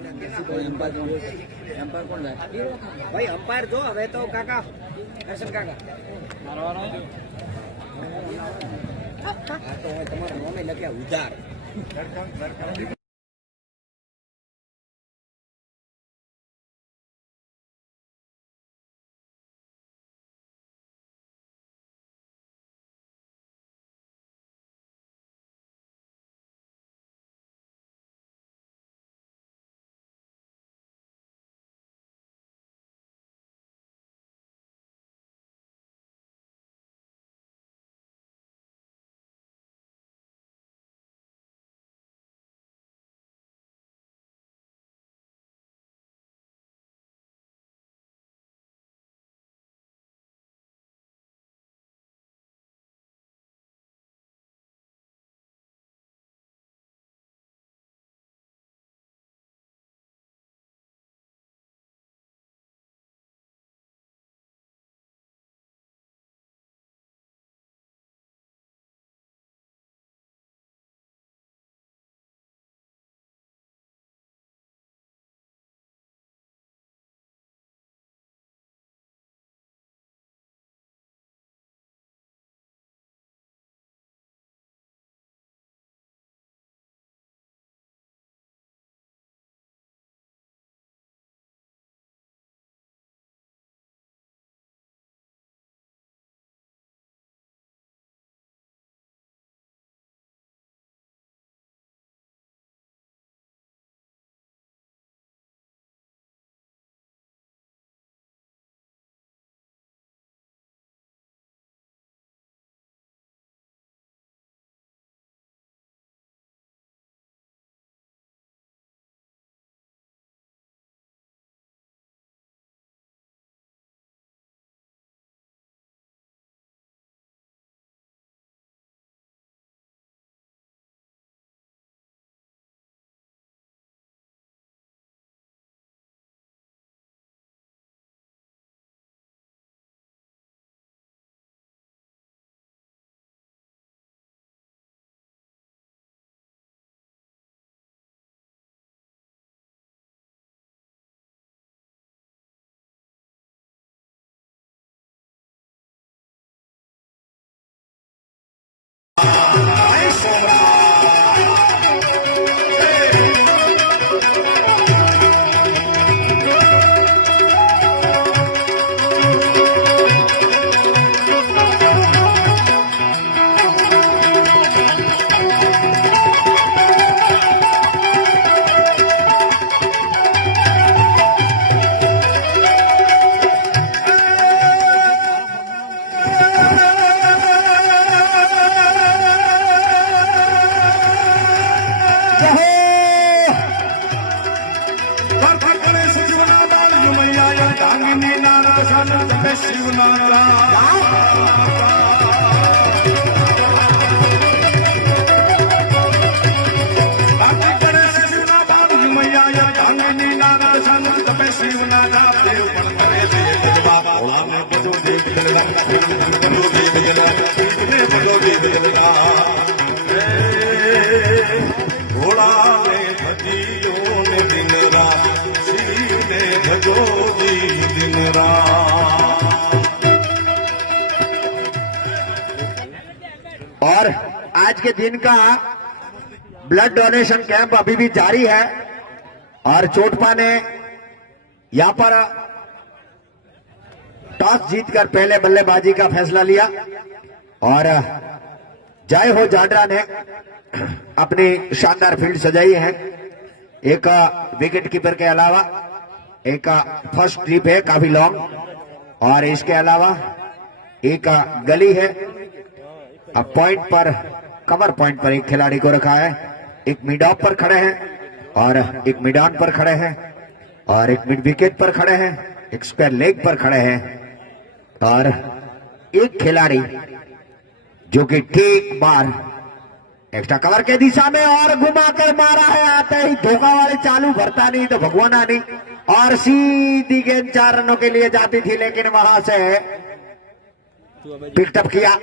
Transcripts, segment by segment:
Empire कौन भाई? Umpire जो हवे तो काका दर्शन काका तो तुम्हारा नाम लगे उदार और आज के दिन का ब्लड डोनेशन कैंप अभी भी जारी है और चोटपा ने यहां पर टॉस जीतकर पहले बल्लेबाजी का फैसला लिया और जय हो जाडरा ने अपनी शानदार फील्ड सजाई है। एक विकेट कीपर के अलावा एक फर्स्ट ट्रिप है काफी लॉन्ग और इसके अलावा एक गली है। अब पॉइंट पर कवर पॉइंट पर एक खिलाड़ी को रखा है, एक मिड ऑफ पर खड़े हैं और एक मिड ऑन पर खड़े हैं और एक मिड विकेट पर खड़े हैं, एक स्क्वायर लेग पर खड़े हैं और एक खिलाड़ी जो कि ठीक बार एक्स्ट्रा कवर के दिशा में और घुमाकर मारा है। आते ही धोखा वाले चालू भरता नहीं तो भगवाना नहीं और सीधी गेंद 4 रनों के लिए जाती थी, लेकिन वहां से पिकअप किया।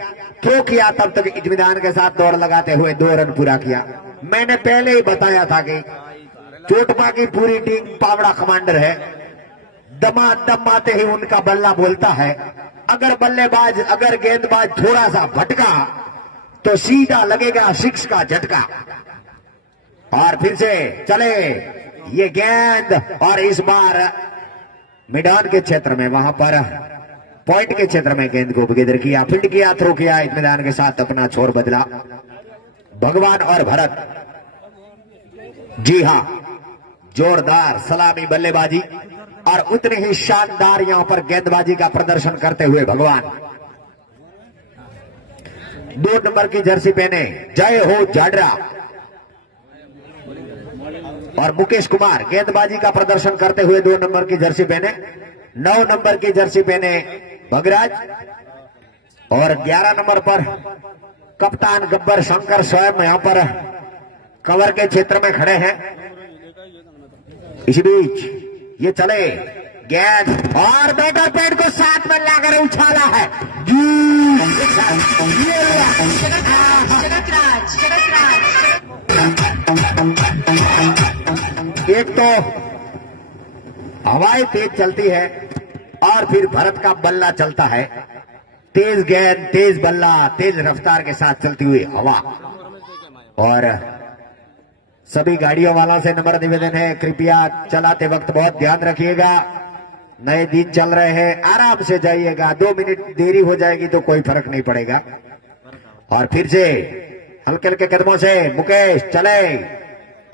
क्यों किया? तब तक इत्मीनान के साथ दौड़ लगाते हुए 2 रन पूरा किया। मैंने पहले ही बताया था कि चोटपा की पूरी टीम पावड़ा कमांडर है। दम आते ही उनका बल्ला बोलता है। अगर गेंदबाज थोड़ा सा भटका तो सीधा लगेगा 6 का झटका। और फिर से चले ये गेंद, और इस बार मैदान के क्षेत्र में, वहां पर पॉइंट के क्षेत्र में गेंद को बगैर किया, फील्ड किया, थ्रो किया, इत्मीनान के साथ अपना छोर बदला भगवान और भरत। जी हां, जोरदार सलामी बल्लेबाजी और उतने ही शानदार यहां पर गेंदबाजी का प्रदर्शन करते हुए भगवान। 2 नंबर की जर्सी पहने जय हो जाडरा और मुकेश कुमार गेंदबाजी का प्रदर्शन करते हुए 2 नंबर की जर्सी पहने। 9 नंबर की जर्सी पहने भगराज और 11 नंबर पर कप्तान गब्बर शंकर स्वयं यहां पर कवर के क्षेत्र में खड़े हैं। इसी बीच ये चले गेंद और बैटर पैड को साथ में लाकर उछाला है। एक तो हवाएं तेज चलती है और फिर भरत का बल्ला चलता है। तेज गेंद, तेज बल्ला, तेज रफ्तार के साथ चलती हुई हवा। और सभी गाड़ियों वालों से नम्र निवेदन है, कृपया चलाते वक्त बहुत ध्यान रखिएगा। नए दिन चल रहे हैं, आराम से जाइएगा। 2 मिनट देरी हो जाएगी तो कोई फर्क नहीं पड़ेगा। और फिर से हल्के हल्के कदमों से मुकेश चले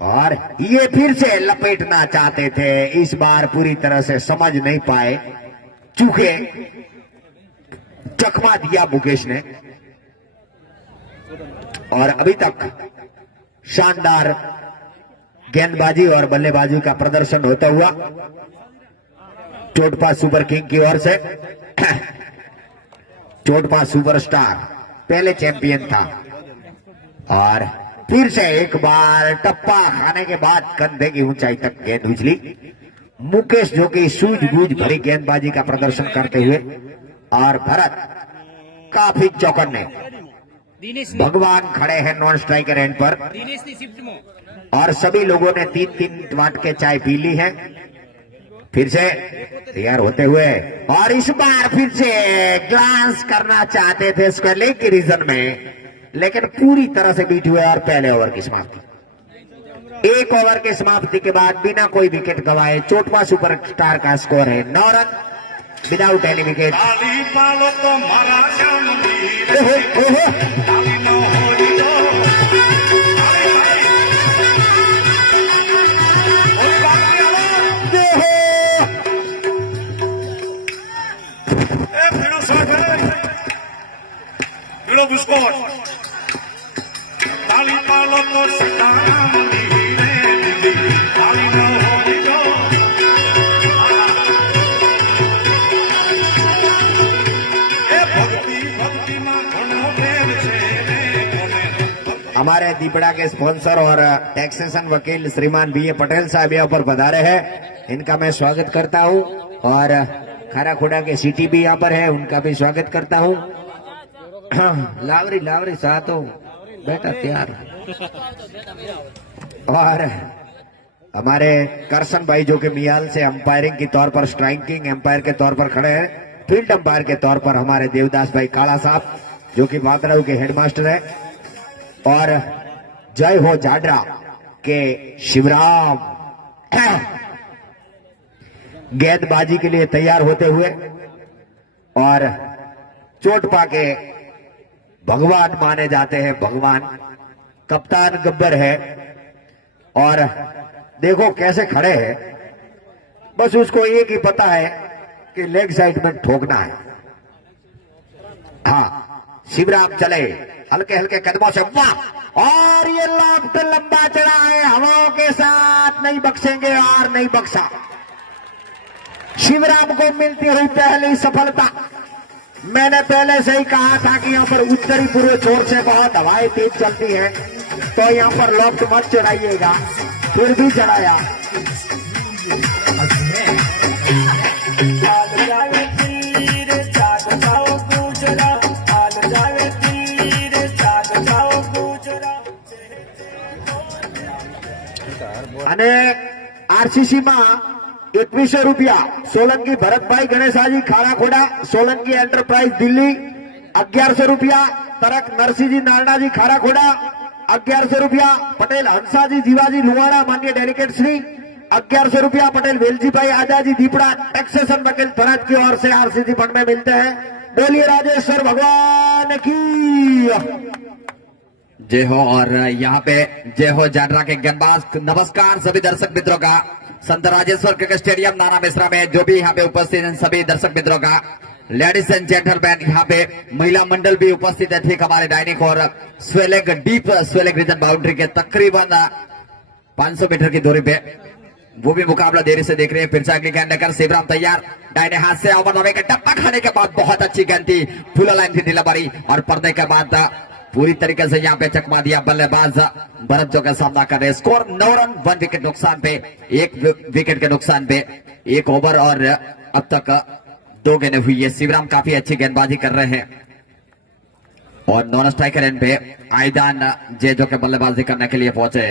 और ये फिर से लपेटना चाहते थे, इस बार पूरी तरह से समझ नहीं पाए, चूके चकमा दिया मुकेश ने। और अभी तक शानदार गेंदबाजी और बल्लेबाजी का प्रदर्शन होता हुआ चोटपा सुपर किंग की ओर से। चोटपा सुपरस्टार पहले चैंपियन था और फिर से एक बार टप्पा खाने के बाद कंधे की ऊंचाई तक गेंद उछली। मुकेश जो कि सूझबूझ भरी गेंदबाजी का प्रदर्शन करते हुए, और भरत काफी चौकन्ने। भगवान खड़े हैं नॉन स्ट्राइकर एंड पर और सभी लोगों ने 3-3 वाट के चाय पी ली है। फिर से तैयार होते हुए और इस बार फिर से ग्लांस करना चाहते थे स्क्वायर लेग के रीजन में, लेकिन पूरी तरह से बीट हुए और पहले ओवर की समाप्ति। 1 ओवर की समाप्ति के बाद बिना कोई विकेट गवाए चोटपा सुपरस्टार का स्कोर है 9 रन विदाउट एनी विकेट। ताली पालो तो सीताराम ताली न होली जो भक्ति में घणो प्रेम छे। हमारे दीपड़ा के स्पॉन्सर और टैक्सेशन वकील श्रीमान बी.ए. पटेल साहब यहाँ पर पधारे हैं, इनका मैं स्वागत करता हूँ। और खाराखोड़ा के सिटी भी यहाँ पर है, उनका भी स्वागत करता हूँ। लावरी साथ हो बेटा तैयार। और हमारे करसन भाई जो कि मियाल से अंपायरिंग के तौर पर, स्ट्राइकिंग अंपायर के तौर पर खड़े हैं। फील्ड अंपायर के तौर पर हमारे देवदास भाई काला साहब जो कि बातराऊ के हेडमास्टर है। और जय हो जाडरा के शिवराम गेंदबाजी के लिए तैयार होते हुए, और चोटपा के भगवान माने जाते हैं। भगवान कप्तान गब्बर है और देखो कैसे खड़े हैं, बस उसको एक ही पता है कि लेग साइड में ठोकना है। हाँ, शिवराम चले हल्के हल्के कदमों से, वाह! और ये लॉफ्ट लंबा चढ़ा है, हवाओं के साथ नहीं बख्शेंगे और नहीं बख्शा। शिवराम को मिलती हुई पहली सफलता। मैंने पहले से ही कहा था कि यहाँ पर उत्तरी पूर्व छोर से बहुत हवाएं तेज चलती है, तो यहाँ पर लॉफ्ट मत चढ़ाइएगा, फिर भी चढ़ाया। અને આરસીસી માં 2100 રૂપિયા સોલંકી ભરતભાઈ ગણેશાજી ખારાખોડા સોલંકી એન્ટરપ્રાઇઝ દિલ્હી 1100 રૂપિયા તરક નરસિંહજી નારણાજી ખારાખોડા 1100 રૂપિયા પટેલ હંસાજી જીવાજી લુવાણા માન્ય डेलीकेट श्री 1100 रुपया पटेल वेलजीभाई आजाजी दीपड़ा टैक्सेशन वकील भरत की ओर से आरसीसी फंड में मिलते हैं। बोलिए राजेश्वर भगवान की जय हो। और यहाँ पे जय हो जाडरा के गेंदबाज। नमस्कार सभी दर्शक मित्रों का संत राजेश्वर क्रिकेट स्टेडियम नाना मिश्रा में जो भी यहाँ पे उपस्थित हैं सभी दर्शक मित्रों का लेडीज एंड जेंटलमैन, यहाँ पे महिला मंडल भी उपस्थित है ठीक हमारे डाइनिंग और स्वेलेग डीप स्वेलेग रीजन बाउंड्री के तकरीबन 500 मीटर की दूरी पे वो भी मुकाबला देरी से देख रहे हैं। फिर से अगली गेंद लेकर शिवराम तैयार, दाहिने हाथ से ओवर दबे के टप्पा खाने के बाद बहुत अच्छी गेंद थी, फुल लाइन की ढीलाबारी और पर्दे के बाद पूरी तरीके से यहाँ पे चकमा दिया बल्लेबाज भरत जो का सामना कर रहे। स्कोर 9 रन 1 विकेट नुकसान पे, 1 विकेट के नुकसान पे 1 ओवर और अब तक 2 गेंदें हुई है। शिवराम काफी अच्छी गेंदबाजी कर रहे हैं और नॉन स्ट्राइकर एंड पे आयदान जे जो के बल्लेबाजी करने के लिए पहुंचे।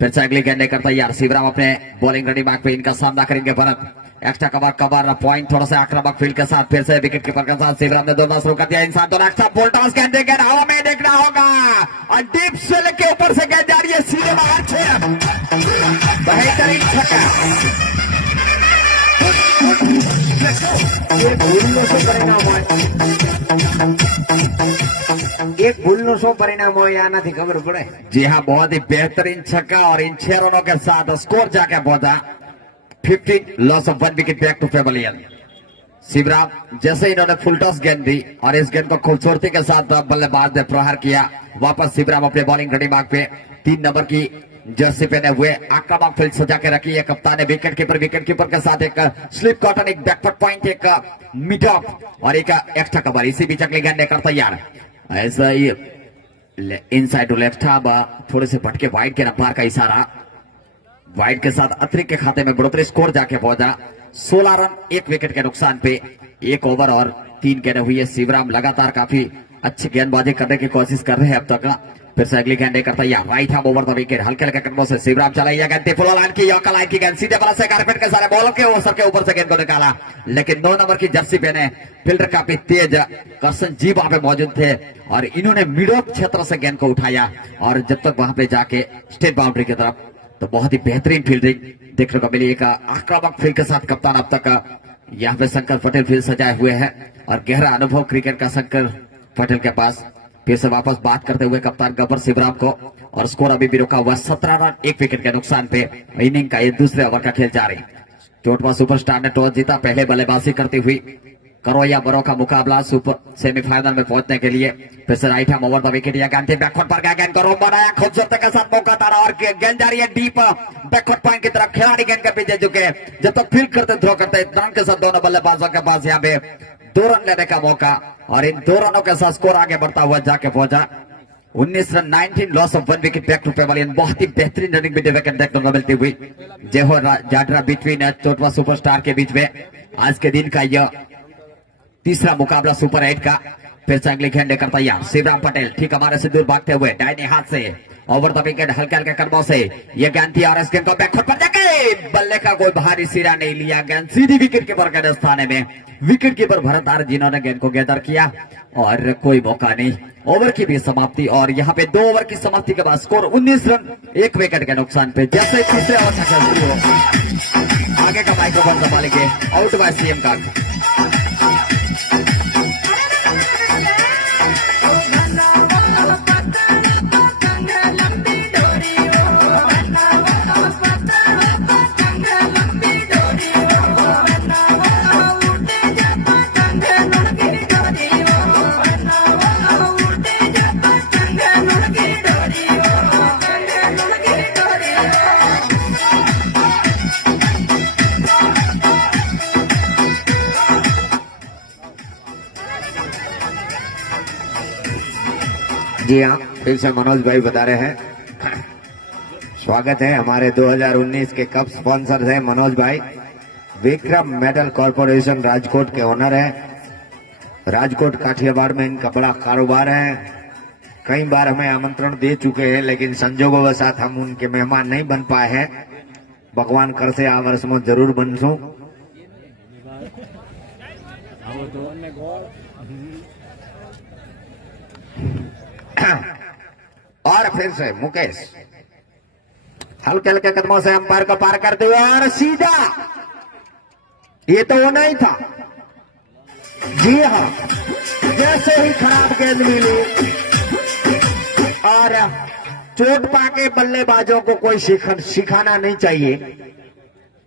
फिर से अगली गेंद लेकर तैयार शिवराम अपने बॉलिंग रेडी मार्क पे इनका सामना करेंगे भरत। एक्स्ट्रा कवर पॉइंट थोड़ा सा आक्रामक फील्ड के साथ फिर से विकेट कीपर के साथ शिवराम ने दौड़ना शुरू कर दिया। इंसान दोनों एक्स्ट्रा बोल्टॉस गेंद देकर हवा में देखना होगा और डीप स्वेल के ऊपर से गेंद जा रही है सीधे बाहर। 6 बेहतरीन छक्का। એક ભૂલનું શું પરિણામ હોય, એક ભૂલનું શું પરિણામ હોય આનાથી ખબર પડે। जी हाँ, बहुत ही बेहतरीन छक्का और इन 6 रनों के साथ स्कोर जाके पहुंचा 15 loss of 1 wicket back to pavilion. Shivram जैसे इन्होंने फुल टॉस गेंद दी और इस गेंद को खूबसूरती के साथ बल्लेबाज ने प्रहार किया। वापस शिवराम अपने बॉलिंग रेडी मार्क पे 3 नंबर की जर्सी पहने हुए आक्रामक फील्ड सजा के रखी है। कप्तान ने विकेट कीपर के साथ एक स्लिप कॉटन, एक बैकफुट पॉइंट, एक मिड ऑफ और एक एक्स्ट्रा कवर। इसी बीच अगली गेंद लेकर तैयार। ऐसा ही इनसाइड टू लेफ्ट, अब थोड़े से भटके वाइड के रफ्तार का इशारा, वाइड के साथ अतिरिक्त के खाते में बढ़ोतरी। स्कोर जाके पहुंचा 16 रन 1 विकेट के नुकसान पे, 1 ओवर और 3 गेंदें हुई है। शिवराम लगातार काफी अच्छी गेंदबाजी करने की कोशिश कर रहे हैं अब तक। फिर से अगली गेंद लेकर तैयार, right hand over the wicket, हल्के हल्के कदमों से शिवराम चला यह गेंद फुल लाइन की, यॉर्कर लाइन की गेंद सीधे बल्ला से कारपेट के सारे बॉलों के सर के ऊपर से गेंद को निकाला, लेकिन 9 नंबर की जर्सी पहने फील्डर काफी तेज करसन जी वहां पे मौजूद थे और इन्होंने मिड ऑफ क्षेत्र से गेंद को उठाया और जब तक वहां पे जाके स्टेट बाउंड्री की तरफ तो बहुत ही बेहतरीन फील्डिंग देखने को मिली। एक आक्रामक फील्ड के साथ कप्तान अब तक यहाँ पे शंकर पटेल फील्ड सजाए हुए हैं और गहरा अनुभव क्रिकेट का शंकर पटेल के पास। फिर से वापस बात करते हुए कप्तान गब्बर शिवराम को और स्कोर अभी भी रुका हुआ 17 रन 1 विकेट के नुकसान पे। इनिंग का ये दूसरे ओवर का खेल जारी। चोटवा सुपरस्टार ने टॉस जीता, पहले बल्लेबाजी करती हुई करोया बरो का मुकाबला सुपर सेमीफाइनल में पहुंचने के लिए। फिर से right hand over the wicket, यह गेंद बैकफुट पर गया, गेंद को रोम बनाया, खूबसूरती के साथ मौका तारा और गेंद जा रही है डीप बैकफुट पॉइंट की तरफ। खिलाड़ी गेंद के पीछे झुके, जब तक फील्ड करते थ्रो करते रन के साथ दोनों बल्लेबाजों के पास यहाँ पे 2 रन लेने का मौका और इन 2 रनों के साथ स्कोर आगे बढ़ता हुआ जाके पहुंचा 19 run 19 loss of 1 wicket back to pavilion. बहुत ही बेहतरीन रनिंग भी विकेट देखने को मिलती हुई जय हो जाडरा बिटवीन चोटवा सुपरस्टार के बीच में। आज के दिन का यह तीसरा मुकाबला सुपर 8 का। फिर से अगली गेंद लेकर तैयार शिवराम पटेल, ठीक हमारे से दूर भागते हुए दाहिने हाथ से ओवर द विकेट, हल्के हल्के कदमों से यह गेंद थी और इस गेंद को बैकफुट पर जाके बल्ले का कोई भारी सिरा नहीं लिया, गेंद सीधी विकेट कीपर के स्थान में। विकेट कीपर भरत आर जिन्होंने गेंद को गैदर किया और कोई मौका नहीं। ओवर की भी समाप्ति और यहाँ पे 2 ओवर की समाप्ति के बाद स्कोर 19 रन 1 विकेट के नुकसान पे। जैसे तीसरे ओवर का खेल शुरू हो, आगे का माइक्रोफोन संभालेंगे आउट बाय सीएम का। जी हाँ, फिर से मनोज भाई बता रहे हैं। स्वागत है, हमारे 2019 के कप स्पॉन्सर है मनोज भाई। विक्रम मेटल कॉरपोरेशन राजकोट के ओनर है। राजकोट काठियावाड़ में इनका बड़ा कारोबार है। कई बार हमें आमंत्रण दे चुके हैं लेकिन संजोगों के साथ हम उनके मेहमान नहीं बन पाए हैं। ભગવાન કરશે આ વર્ષમાં જરૂર બનશું. और फिर से मुकेश हल्के हल्के कदमों से अंपायर को पार करते हुए और सीधा, ये तो होना ही था. जी हाँ, जैसे ही खराब गेंद मिली और चोट पाके बल्लेबाजों को कोई सिखाना नहीं चाहिए,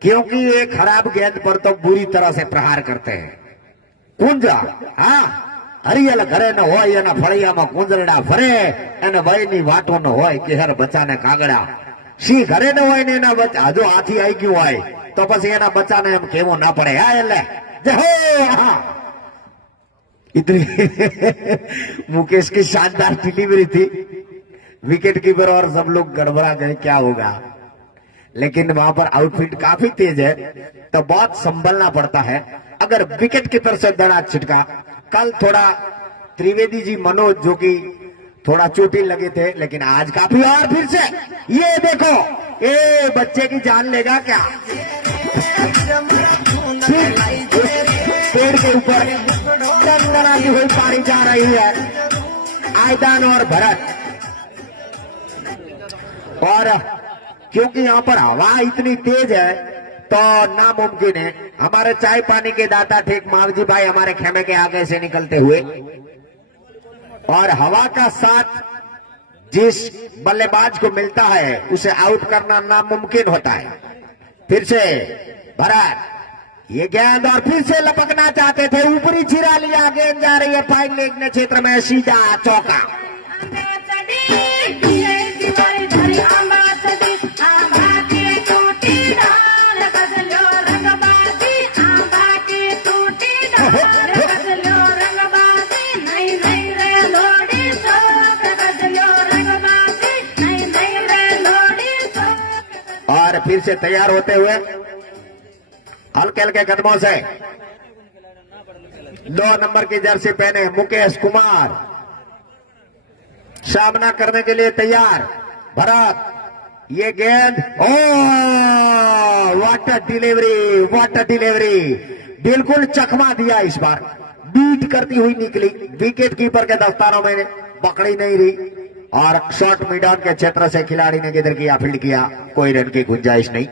क्योंकि ये खराब गेंद पर तो बुरी तरह से प्रहार करते हैं. कुंजा हाँ हरियल घरे न होय एना फळियाમાં કુંજરડા ફરે અને વયની વાતો ન હોય કે હર બચ્ચાને કાગડા સી ઘરે ન હોય ને એના બચ્ચા જો હાથી આવી ગયું હોય તો પછી એના બચ્ચાને એમ કેવું ના પડે. હા એટલે જય હો. हाँ इतनी मुकेश की शानदार डिलीवरी थी. विकेट कीपर और सब लोग गड़बड़ा गए क्या होगा, लेकिन वहां पर आउटफिट काफी तेज है तो बहुत संभलना पड़ता है. अगर विकेट कीपर से दड़ा छिटका, कल थोड़ा त्रिवेदी जी मनोज जो कि थोड़ा चोटिल लगे थे, लेकिन आज काफी. और फिर से ये देखो, ये बच्चे की जान लेगा क्या. पेड़ के ऊपर की हुई पानी जा रही है. आयदान और भरत, और क्योंकि यहाँ पर हवा इतनी तेज है तो नामुमकिन है. हमारे चाय पानी के दाता ठीक मावजी भाई हमारे खेमे के आगे से निकलते हुए, और हवा का साथ जिस बल्लेबाज को मिलता है उसे आउट करना नामुमकिन होता है. फिर से भरत, ये गेंद और फिर से लपकना चाहते थे, ऊपरी छिरा लिया, गेंद जा रही है फाइन लेग ने क्षेत्र में, सीधा चौका. और फिर से तैयार होते हुए हल्के हल्के कदमों से 2 नंबर की जर्सी पहने मुकेश कुमार सामना करने के लिए तैयार. भरत, ये गेंद, ओ वाटर डिलीवरी, वाटर डिलीवरी, बिल्कुल चकमा दिया. इस बार बीट करती हुई निकली, विकेट कीपर के दस्तानों में पकड़ी नहीं रही, और शॉर्ट मिडऑन के क्षेत्र से खिलाड़ी ने किधर किया, फील्ड किया, कोई रन की गुंजाइश नहीं.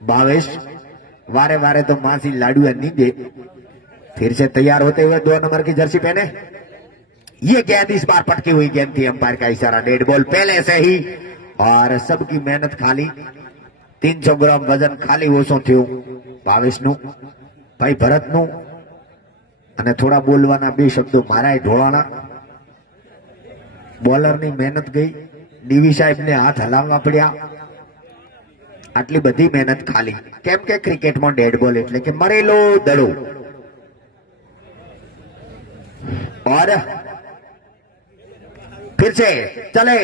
भावेश वारे वारे तो मासी लाडू नहीं दे. फिर से तैयार होते हुए 2 नंबर की जर्सी पहने, ये गेंद इस बार पटकी हुई गेंद थी, अंपायर का इशारा, डेड बॉल पहले से ही, और सबकी मेहनत खाली. 300 ग्राम वजन खाली ओછો થયું ભાવેશનું, ભાઈ ભરતનું, અને થોડા બોલવાના 2 શબ્દો મારાય ઢોળાણા. બોલરની મહેનત ગઈ, ડીવી સાહેબને હાથ હલાવવા પડ્યા. આટલી બધી મહેનત ખાલી, કેમ કે ક્રિકેટમાં ડેડ બોલ એટલે કે મરેલો દડો. और फिर से चले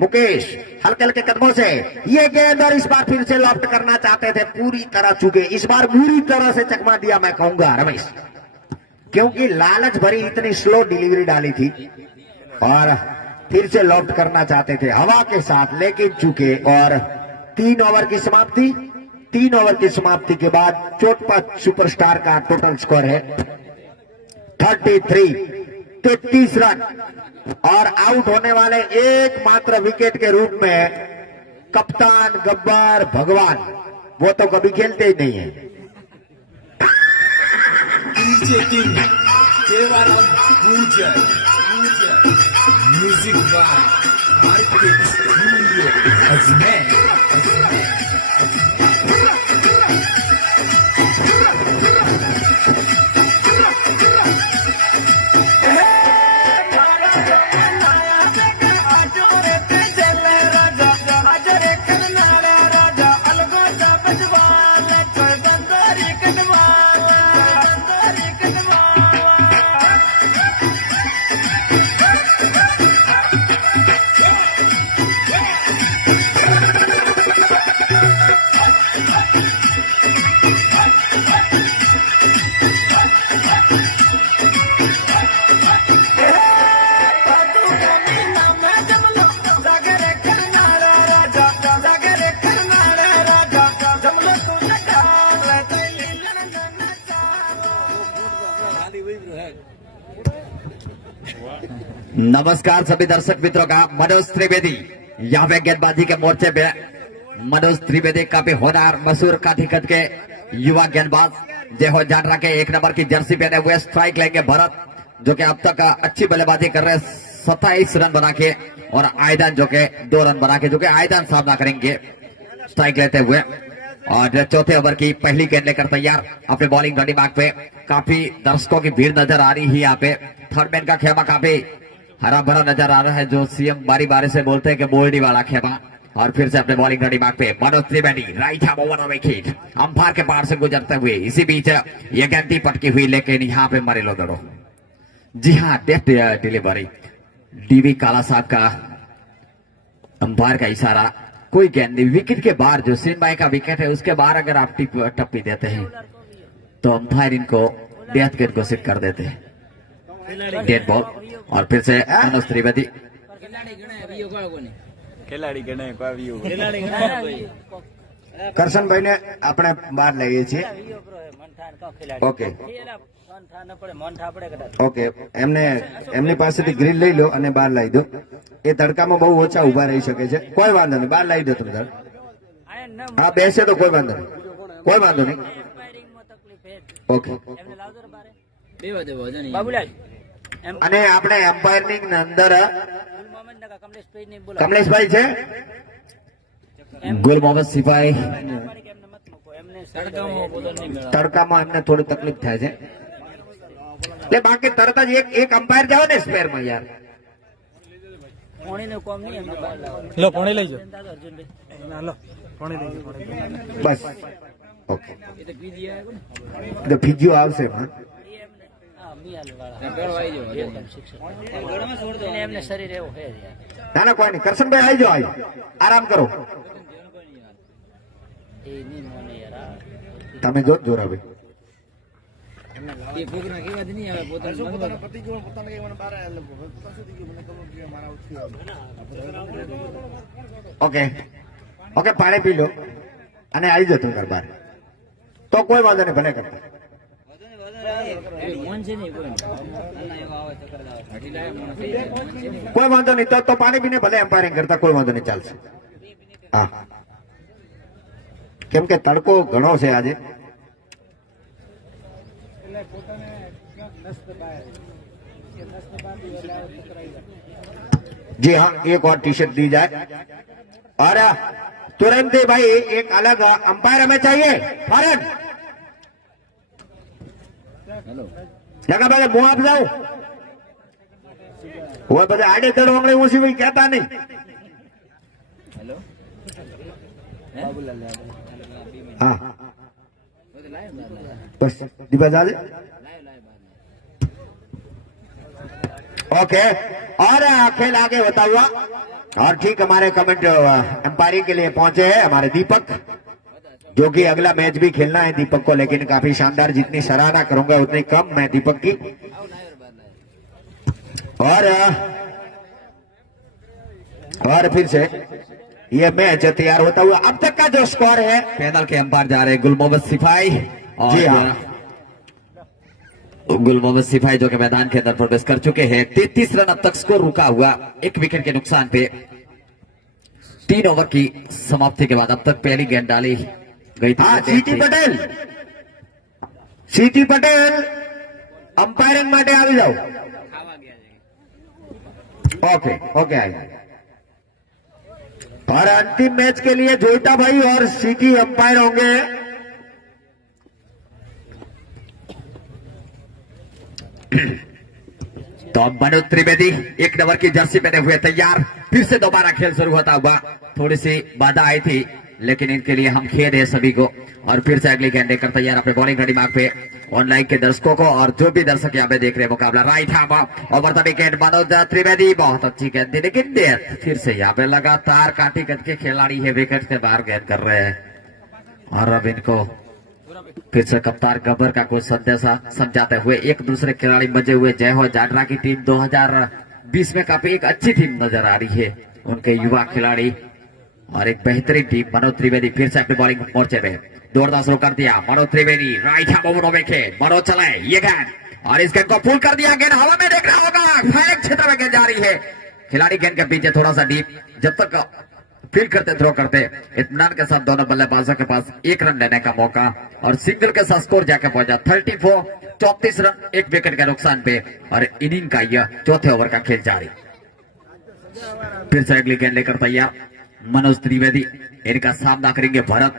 मुकेश हल्के हल्के कदमों से, ये गेंद और इस बार फिर से लॉफ्ट करना चाहते थे, पूरी तरह चुके. इस बार बुरी तरह से चकमा दिया मैं कहूंगा रमेश, क्योंकि लालच भरी इतनी स्लो डिलीवरी डाली थी, और फिर से लॉफ्ट करना चाहते थे हवा के साथ, लेकिन चुके. और 3 ओवर की समाप्ति, 3 ओवर की समाप्ति के बाद चोटपट सुपरस्टार का टोटल स्कोर है 33 रन, और आउट होने वाले एकमात्र विकेट के रूप में कप्तान गब्बर भगवान, वो तो कभी खेलते ही नहीं है. Music by market studio Ajmer. नमस्कार सभी दर्शक मित्रों का। मनोज त्रिवेदी यहाँ पे गेंदबाजी के मोर्चे पे। मनोज त्रिवेदी काफी होनहार मशहूर काठी कद के युवा गेंदबाज, जय हो जानरा के 1 नंबर की जर्सी पहने हुए स्ट्राइक लेंगे भरत, जो कि अब तक अच्छी बल्लेबाजी कर रहे हैं, 27 रन बना के, और आयदान जो के 2 रन बना के, जो कि आयदान सामना करेंगे स्ट्राइक लेते हुए। और चौथे ओवर की पहली गेंद लेकर तैयार अपने बॉलिंग रन दिमाग पे। काफी दर्शकों की भीड़ नजर आ रही है यहाँ पे। थर्ड मैन का खेमा काफी हरा भरा नजर आ रहा है, जो सीएम बारी बारी से बोलते हैं कि बोल्डी वाला खेमा। और फिर से अपने बॉलिंग दिमाग पे Manoj Trivedi, right hand over में हिट, अंपायर के पार से गुजरते हुए। इसी बीच ये गेंद पटकी हुई, लेकिन यहाँ पे मरे लो दड़ो। जी हाँ, डेफ्ट डिलीवरी। डीवी काला साहब का अंपायर का इशारा, कोई गेंद नहीं। विकेट के बाहर, जो सिंह भाई का विकेट है उसके बाहर अगर आप टप्पी देते हैं तो अंपायर इनको डेथ गेंद घोषित कर देते हैं, डेड बॉल। और फिर से मनोज त्रिवेदी, કરશનભાઈ ને આપણે બહાર લઈએ છીએ. ઓકે ઓકે, એમની પાસેથી ગ્રીલ લઈ લો અને બહાર લાવી દો. એ તડકામાં બહુ ઓછા ઉભા રહી શકે છે. કોઈ વાંધો નહીં, બહાર લાવી દો તમે તાર. હા, બેસે તો કોઈ વાંધો નહીં, કોઈ વાંધો નહીં. ઓકે, અને આપણે એમ્પાયરની અંદર કમલેશભાઈ છે. गुल मोहम्मद सिपाही તડકામાં એમને થોડી તકલીફ થાય છે, એટલે બાકી તરત જ એક અમ્પાયર જાવ ને સ્પેરમાં યાર. લો પાણી લઈ જાઓ. બસ ઓકે, તો ફીજીઓ આવશે એમાં. ના ના કોઈ નહીં, કરશનભાઈ આવી જાઓ, આરામ કરો. તમે જો જોરાભાઈ ઓકે ઓકે, પાણી પી લો અને આવી જતો ઘર બહાર, તો કોઈ વાંધો નહીં, ભલે કરતા. કોઈ વાંધો નહીં, તો પાણી પીને ભલે એમ્પાયરિંગ કરતા કોઈ વાંધો નહીં, ચાલશે. હા, કેમ કે તડકો ઘણો છે આજે. जी हाँ, एक और टी शर्ट दी जाए और तुरंत ही भाई एक अलग अंपायर हमें चाहिए. फॉरन लगा भाई मुँह आप जाओ, वो બધા આડે તળો હમણાં ઓછી ભાઈ કહેતા નહીં. हाँ बस दीपा जा दे. ओके, और खेल आगे होता हुआ, और ठीक हमारे कमेंट एम्पायरिंग के लिए पहुंचे हैं हमारे दीपक, जो कि अगला मैच भी खेलना है दीपक को, लेकिन काफी शानदार, जितनी सराहना करूंगा उतनी कम मैं दीपक की. और फिर से ये मैच तैयार होता हुआ. अब तक का जो स्कोर है, पैनल के अंपायर जा रहे हैं गुल मोहम्मद सिपाही, और जी हाँ, गुल मोहम्मद सिपाही जो कि मैदान के अंदर प्रवेश कर चुके हैं. 33 रन अब तक स्कोर रुका हुआ, 1 विकेट के नुकसान पे. 3 ओवर की समाप्ति के बाद अब तक पहली गेंद डाली गई थी. हाँ, सीटी पटेल अंपायरिंग માટે આવી જાઓ. ओके ओके, आइए. और अंतिम मैच के लिए जोइता भाई और सीटी अंपायर होंगे. तो मनोज त्रिवेदी 1 नंबर की जर्सी पहने हुए तैयार. फिर से दोबारा खेल शुरू होता हुआ. थोड़ी सी बाधा आई थी, लेकिन इनके लिए हम खेद है सभी को. और फिर से अगली गेंद लेकर तैयार अपने बॉलिंग दिमाग पे. ऑनलाइन के दर्शकों को और जो भी दर्शक यहाँ पे देख रहे हैं मुकाबला, right hand over the wicket Manoj Trivedi, बहुत अच्छी गेंद थी, लेकिन डेथ. फिर से यहाँ पे लगातार काटी कट के खिलाड़ी है विकेट से बाहर गेंद कर रहे हैं. और अब इनको फिर से कप्तान गब्बर का कुछ संदेशा समझाते हुए एक दूसरे खिलाड़ी बजे हुए. जय हो जानरा की टीम 2020 में काफी एक अच्छी टीम नजर आ रही है, उनके युवा खिलाड़ी, और एक बेहतरीन टीम. मनोज त्रिवेदी फिर से अपने बॉलिंग मोर्चे में दौड़ना शुरू कर दिया. Manoj Trivedi, right hand over में खेल, मनोज चलाए, ये गेंद और इस गेंद को पुल कर दिया। गेंद हवा में देखना होगा, फाइनल क्षेत्र में गेंद जा रही है। खिलाड़ी गेंद के पीछे थोड़ा सा डीप, जब तक फील करते थ्रो करते इत्मीनान के साथ दोनों बल्लेबाजों के पास 1 रन लेने का मौका और सिंगल के साथ स्कोर जाके पहुंचा 34 रन, 1 विकेट के नुकसान पे। और इनिंग का यह चौथे ओवर का खेल जारी। फिर से अगली गेंद लेकर तैयार मनोज त्रिवेदी, इनका सामना करेंगे भरत,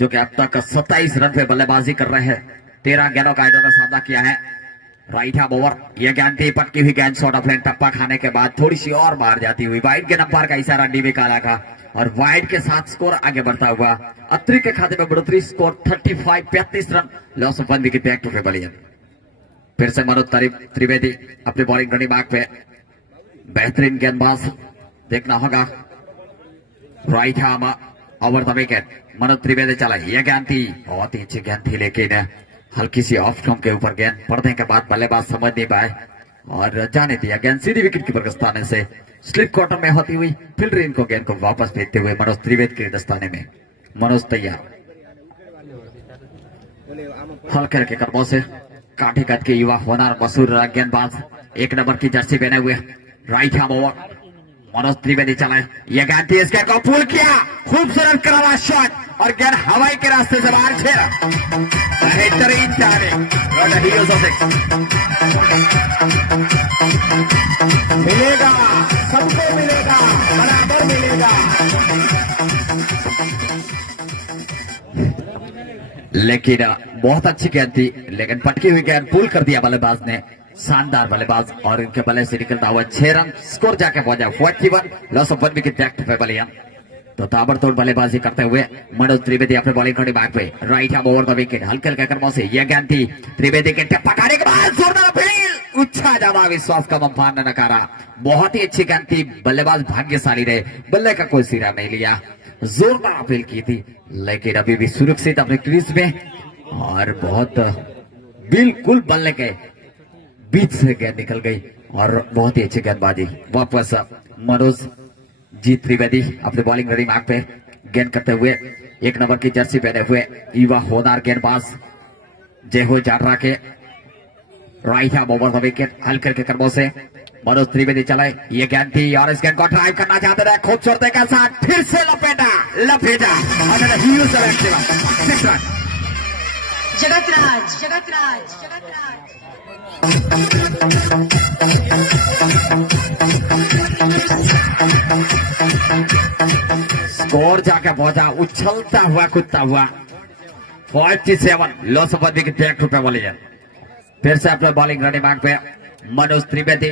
जो कि अब तक 27 रन पे बल्लेबाजी कर रहे हैं। 13 गेंदों का इन्होंने सामना किया है। राइट हैंड ओवर, यह गेंद थी पटकी हुई गेंद, शॉर्ट ऑफ लेन टप्पा खाने के बाद थोड़ी सी और बाहर जाती हुई वाइड के नंबर का इशारा डीवी काला का, और वाइड के साथ स्कोर आगे बढ़ता हुआ अत्री के खाते में बढ़ोतरी। Score 35 run, loss of 1 wicket back to pavilion. फिर से मनोज त्रिवेदी अपने बॉलिंग रनिंग मार्क पे, बेहतरीन गेंदबाज देखना होगा। Right hand over the wicket, Manoj Trivedi चला। यह गेंद थी बहुत ही अच्छी गेंद थी, लेकिन हल्की सी ऑफ स्टंप के ऊपर गेंद पड़ने के बाद बल्लेबाज समझ नहीं पाए और जाने दिया। गेंद सीधी विकेट कीपर के दस्ताने से स्लिप कॉर्नर में होती हुई फील्डर इनको गेंद को वापस भेजते हुए मनोज त्रिवेदी के दस्ताने में। मनोज तैयार, हल्के के कदमों से काठी कद के युवा होनार मशहूर गेंदबाज 1 नंबर की जर्सी पहने हुए। Right hand over, Manoj Trivedi चलाए। यह गेंद थी, इस गेंद को पुल किया, खूबसूरत करारा शॉट और गेंद हवाई के रास्ते से बाहर छेड़ा। बेहतरीन टाइमिंग, मिलेगा, सबको मिलेगा, बराबर मिलेगा। लेकिन बहुत अच्छी गेंद थी, लेकिन पटकी हुई गेंद पुल कर दिया बल्लेबाज ने। शानदार बल्लेबाज और इनके बल्ले से निकलता हुआ 6 रन, स्कोर जाके पहुंचा 41, loss of 1 wicket back to pavilion. तो ताबड़तोड़ बल्लेबाजी करते हुए मनोज त्रिवेदी अपने बॉलिंग करने बैक पे। Right hand over the wicket, हल्के हल्के कदमों से यह गेंद थी, त्रिवेदी के टप्पा खाने के बाद जोरदार अपील, उच्छा ज्यादा विश्वास का अंपायर ने नकारा। बहुत ही अच्छी गेंद थी, बल्लेबाज भाग्यशाली रहे, बल्ले का कोई सिरा नहीं लिया, जोरदार अपील की थी, लेकिन अभी भी सुरक्षित अपने क्रीज में और बहुत बिल्कुल बल्ले के बीच से गेंद निकल गई और बहुत ही अच्छी गेंदबाजी। वापस मनोज जी त्रिवेदी अपने बॉलिंग रेडी मार्क पे गेंद करते हुए 1 नंबर की जर्सी पहने हुए युवा होनार गेंदबाज जय हो जाटरा के। Right hand over the wicket, हल्के के कदमों से मनोज त्रिवेदी चलाए। ये गेंद थी और इस गेंद को ड्राइव करना चाहते थे, खूबसूरती के साथ फिर से लपेटा और 6 रन। जगतराज स्कोर जाके पहुंचा उछलता हुआ कूदता हुआ 47, loss of 1 wicket back to pavilion. फिर से अपने बॉलिंग रनिंग मार्क पे मनोज त्रिवेदी।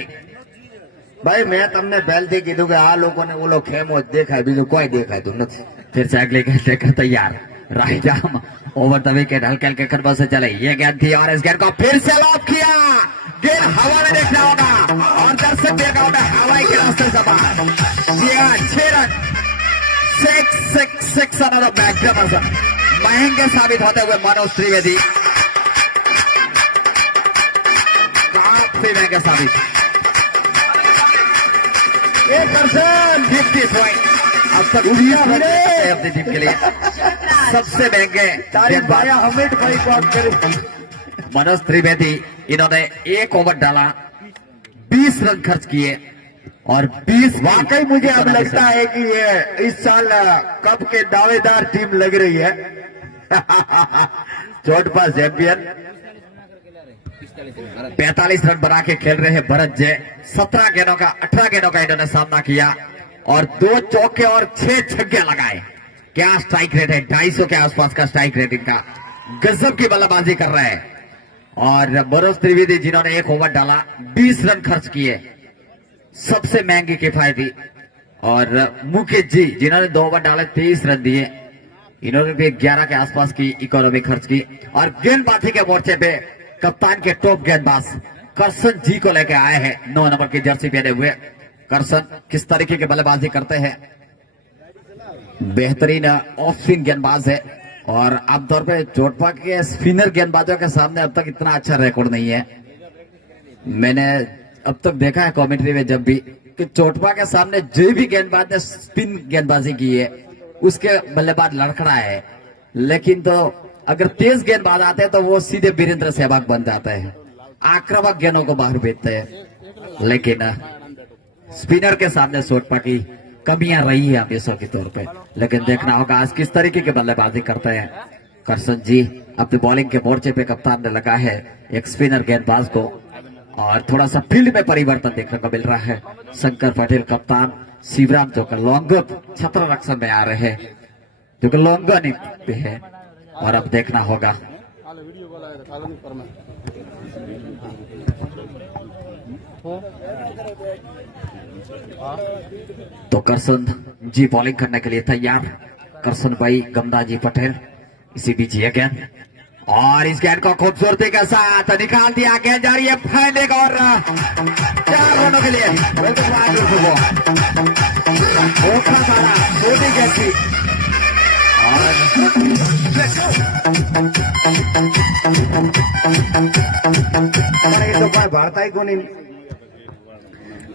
भाई मैं तमने पहलથી કીધું કે આ લોકોને ઓલો ખેમો જ દેખાય, બીજું કોઈ દેખાતું નથી। फिर से अगले गेंद लेकर तैयार, right arm over the wicket, हल्के हल्के कदमों से चले। ये गेंद थी और इस गेंद को फिर से लॉक किया, गेंद हवा में देखना होगा और दर्शक देखा होगा हवाई के रास्ते से बाहर। 6 रन, 6 अनदर बैक। महंगे साबित होते हुए मनोज त्रिवेदी काफी महंगे साबित। 50 पॉइंट अब तक अपनी टीम के लिए सबसे महंगे मनोज त्रिवेदी। इन्होंने 1 ओवर डाला, 20 रन खर्च किए और 20 वाकई मुझे अब लगता है कि ये इस साल कप के दावेदार टीम लग रही है। चोटपा चैंपियन। 45 रन बना के खेल रहे हैं भरत जय। 18 गेंदों का इन्होंने सामना किया और 2 चौके और 6 छक्के लगाए। क्या स्ट्राइक रेट है, 250 के आसपास का स्ट्राइक रेट इनका, गजब की बल्लेबाजी कर रहे हैं। और मनोज त्रिवेदी जिन्होंने 1 ओवर डाला, 20 रन खर्च किए, सबसे महंगी किफायती। और मुकेश जी जिन्होंने 2 ओवर डाले, 23 रन दिए, इन्होंने भी 11 के आसपास की इकोनॉमी खर्च की। और गेंदबाजी के मोर्चे पे कप्तान के टॉप गेंदबाज करसन जी को लेके आए हैं, 9 नंबर की जर्सी पहने हुए। करसन किस तरीके की बल्लेबाजी करते हैं, बेहतरीन ऑफ स्पिन गेंदबाज है और आमतौर पे चोटपा के स्पिनर गेंदबाजों के सामने अब तक इतना अच्छा रिकॉर्ड नहीं है। मैंने अब तक देखा है कमेंट्री में जब भी कि चोटपा के सामने जो भी गेंदबाज ने स्पिन गेंदबाजी की है उसके बल्लेबाज लड़खड़ा है, लेकिन तो अगर तेज गेंदबाज आते हैं तो वो सीधे वीरेंद्र सहवाग बन जाते हैं। आक्रामक गेंदों को बाहर भेजते हैं, लेकिन स्पिनर के सामने सोटपा की कमियां रही है हमेशा के तौर पे। लेकिन देखना होगा आज किस तरीके की बल्लेबाजी करते हैं करसन जी। अपनी बॉलिंग के मोर्चे पे कप्तान ने लगा है एक स्पिनर गेंदबाज को, और थोड़ा सा फील्ड में परिवर्तन देखने को मिल रहा है। शंकर पटेल कप्तान, शिवराम जो कि लॉन्गर छत्र रक्षण में आ रहे हैं, जो कि लॉन्गर पे है। और अब देखना होगा तो करसन जी बॉलिंग करने के लिए तैयार। करसन भाई, गमदा जी पटेल, इसी बीच ये गेंद, और इस गेंद को खूबसूरती के साथ निकाल दिया। गेंद जा रही है फैंडिंग और 4 रनों के लिए। छोटी गेंद थी अरे ये तो कोई भारता ही को नहीं,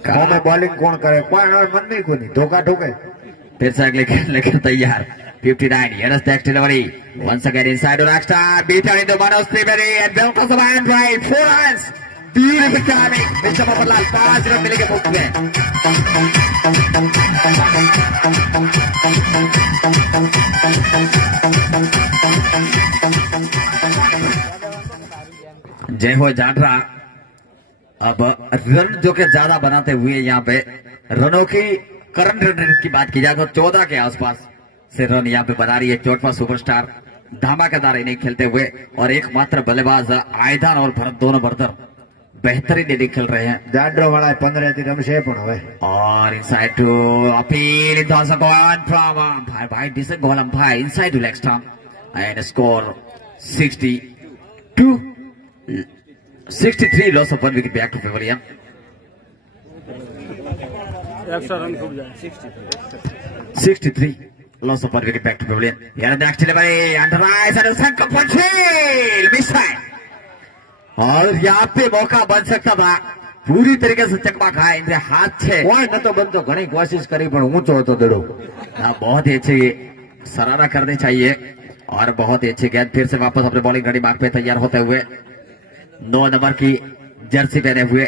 गाँव में बॉलिंग कौन करे, कोई मन में को नहीं, धोखा ठोके। फिर से अगले खेल लेकर तैयार। 59 years next delivery. Once again inside to Rockstar. Beaten into Manoj Trivedi and Belko Saban drive. 4 runs. Beautiful timing. Mr. Mohanlal 5 run मिलेंगे मुफ्त में। जय हो जाटरा। अब रन जो के ज्यादा बनाते हुए यहाँ पे रनों की करंट रन की बात की जाए तो 14 के आसपास से रन यहाँ पे बना रही है चोटपा सुपरस्टार। धमाकेदार इनिंग खेलते हुए, और एकमात्र बल्लेबाज आयदान और भरत दोनों बर्दर बेहतरीन इनिंग खेल रहे हैं। जाडरो वाला 15 થી રમશે પણ હવે, और inside to appeal in the second from भाई डिसेंट गोल भाई inside to leg stump and score 63 loss of 1 wicket back to pavilion. Extra run खूब जाए 63 loss of 1 wicket back to pavilion. Here next delivery under rise and second punchil missile. और यहाँ पे मौका बन सकता था, पूरी तरीके से चकमा खाया इनके हाथ से। કોઈ નતો બનતો, ઘણી કોશિશ કરી પણ ઊંચો હતો દડો। बहुत ही अच्छी सराहना करनी चाहिए, और बहुत ही अच्छी गेंद। फिर से वापस अपने बॉलिंग घड़ी मार्ग पे तैयार होते हुए 9 नंबर की जर्सी पहने हुए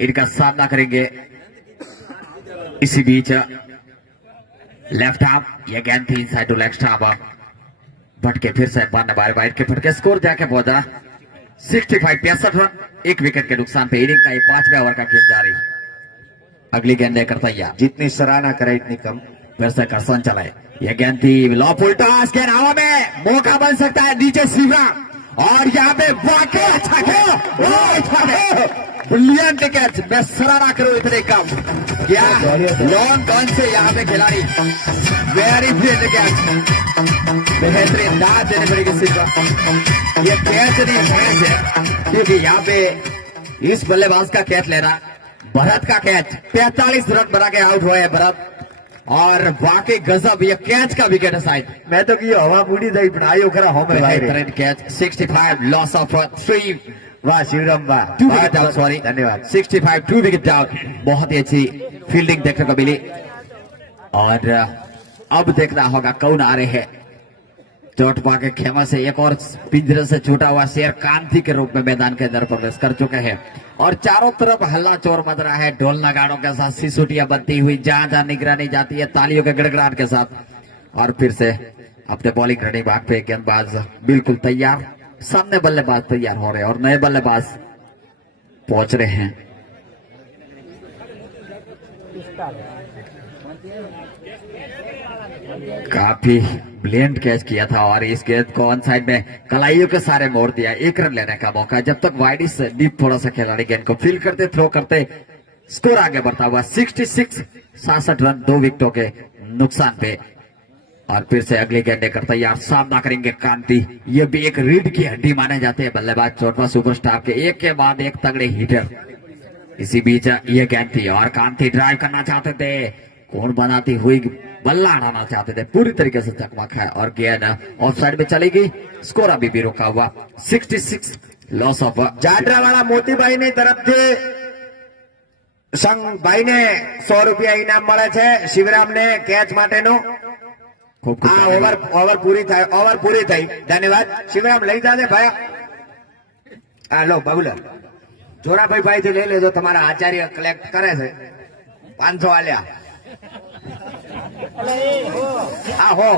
इनका सामना करेंगे। इसी बीच लेफ्ट आर्म, ये गेंद थी इनसाइड टू लेग स्टंप, भटके फिर से मारने बार बाइट के फटके, स्कोर जाके पहुंचा 65 रन, 1 विकेट के नुकसान पे। इनिंग का ये 5वें ओवर का खेल जारी। अगली गेंद लेकर तैयार। जितनी सराहना करे इतनी कम। फिर से करसन चलाए, ये गेंद थी लॉ उल्टा, गेंद हवा में, मौका बन सकता है नीचे शिवराम, और यहाँ पे वाकई अच्छा खेल, ब्रिलियंट कैच। मैं सराहना करूं इतने कम, क्या लॉन्ग टर्न से यहाँ पे खिलाड़ी वेरी ब्रिलियंट कैच, बेहतरीन दाद देने पड़ेगी शिवराम। ये कैच नहीं कैच है, क्योंकि यहाँ पे इस बल्लेबाज का कैच लेना, भरत का कैच 45 रन बना के आउट हुए हैं भरत, और वाकई गजब ये कैच का विकेट है साइड। मैं तो की हवा पूरी गई पण आयो खरा होमे बेहतरीन कैच। 65 लॉस ऑफ 3 वाह शिवराम वाह, 2 विकेट डाउन, सॉरी धन्यवाद। 65 2 विकेट डाउन। बहुत ही अच्छी फील्डिंग देखने को मिली, और अब देखना होगा कौन आ रहे हैं। चोटपा के खेमा से एक और पिंजरे से छूटा हुआ शेर कांति के रूप में मैदान के अंदर प्रवेश कर चुके हैं, और चारों तरफ हल्ला चोर मच रहा है। ढोल नगाड़ों के साथ सिसुटियां बनती हुई जहां जहां निगरानी जाती है, तालियों के गड़गड़ाहट के साथ। और फिर से अपने बॉलिंग रनिंग भाग पे गेंदबाज बिल्कुल तैयार, सामने बल्लेबाज तैयार हो रहे हैं, और नए बल्लेबाज पहुंच रहे हैं। काफी ब्लियंट कैच किया था, और इस गेंद को ऑन साइड में कलाइयों के सारे मोड़ दिया। 1 रन लेने का मौका, जब तक वाइड से डीप थोड़ा सा खिलाड़ी गेंद को फील करते, थ्रो करते, स्कोर आगे बढ़ता हुआ 66 रन 2 विकेटों के नुकसान पे। और फिर से अगली गेंद लेकर तैयार, सामना करेंगे कांति। ये भी एक रीढ़ की हड्डी माने जाते हैं बल्लेबाज चोटपा सुपरस्टार के, एक के बाद एक तगड़े हिटर। इसी बीच ये गेंद थी, और कांति ड्राइव करना चाहते थे, कौन बनाती हुई बल्ला हटाना चाहते थे, पूरी तरीके से चकमक है, और गेंद ऑफ साइड में चली गई। स्कोर अभी भी रुका हुआ 66 लॉस ऑफ। जाडरा वाला मोतीभाई ની તરફથી સંઘ ભાઈ ને 100 રૂપિયા ઇનામ મળે છે શિવરામ ને કેચ માટેનું। खूब આ ઓવર પૂરી થઈ, ધન્યવાદ શિવરામ। લઈ જાજે ભાઈ, આ લો બાબુલાલ। જોરાભાઈ ભાઈ થી લઈ લેજો, તમારા આચાર્ય કલેક્ટ કરે છે 500 આલ્યા. હા હો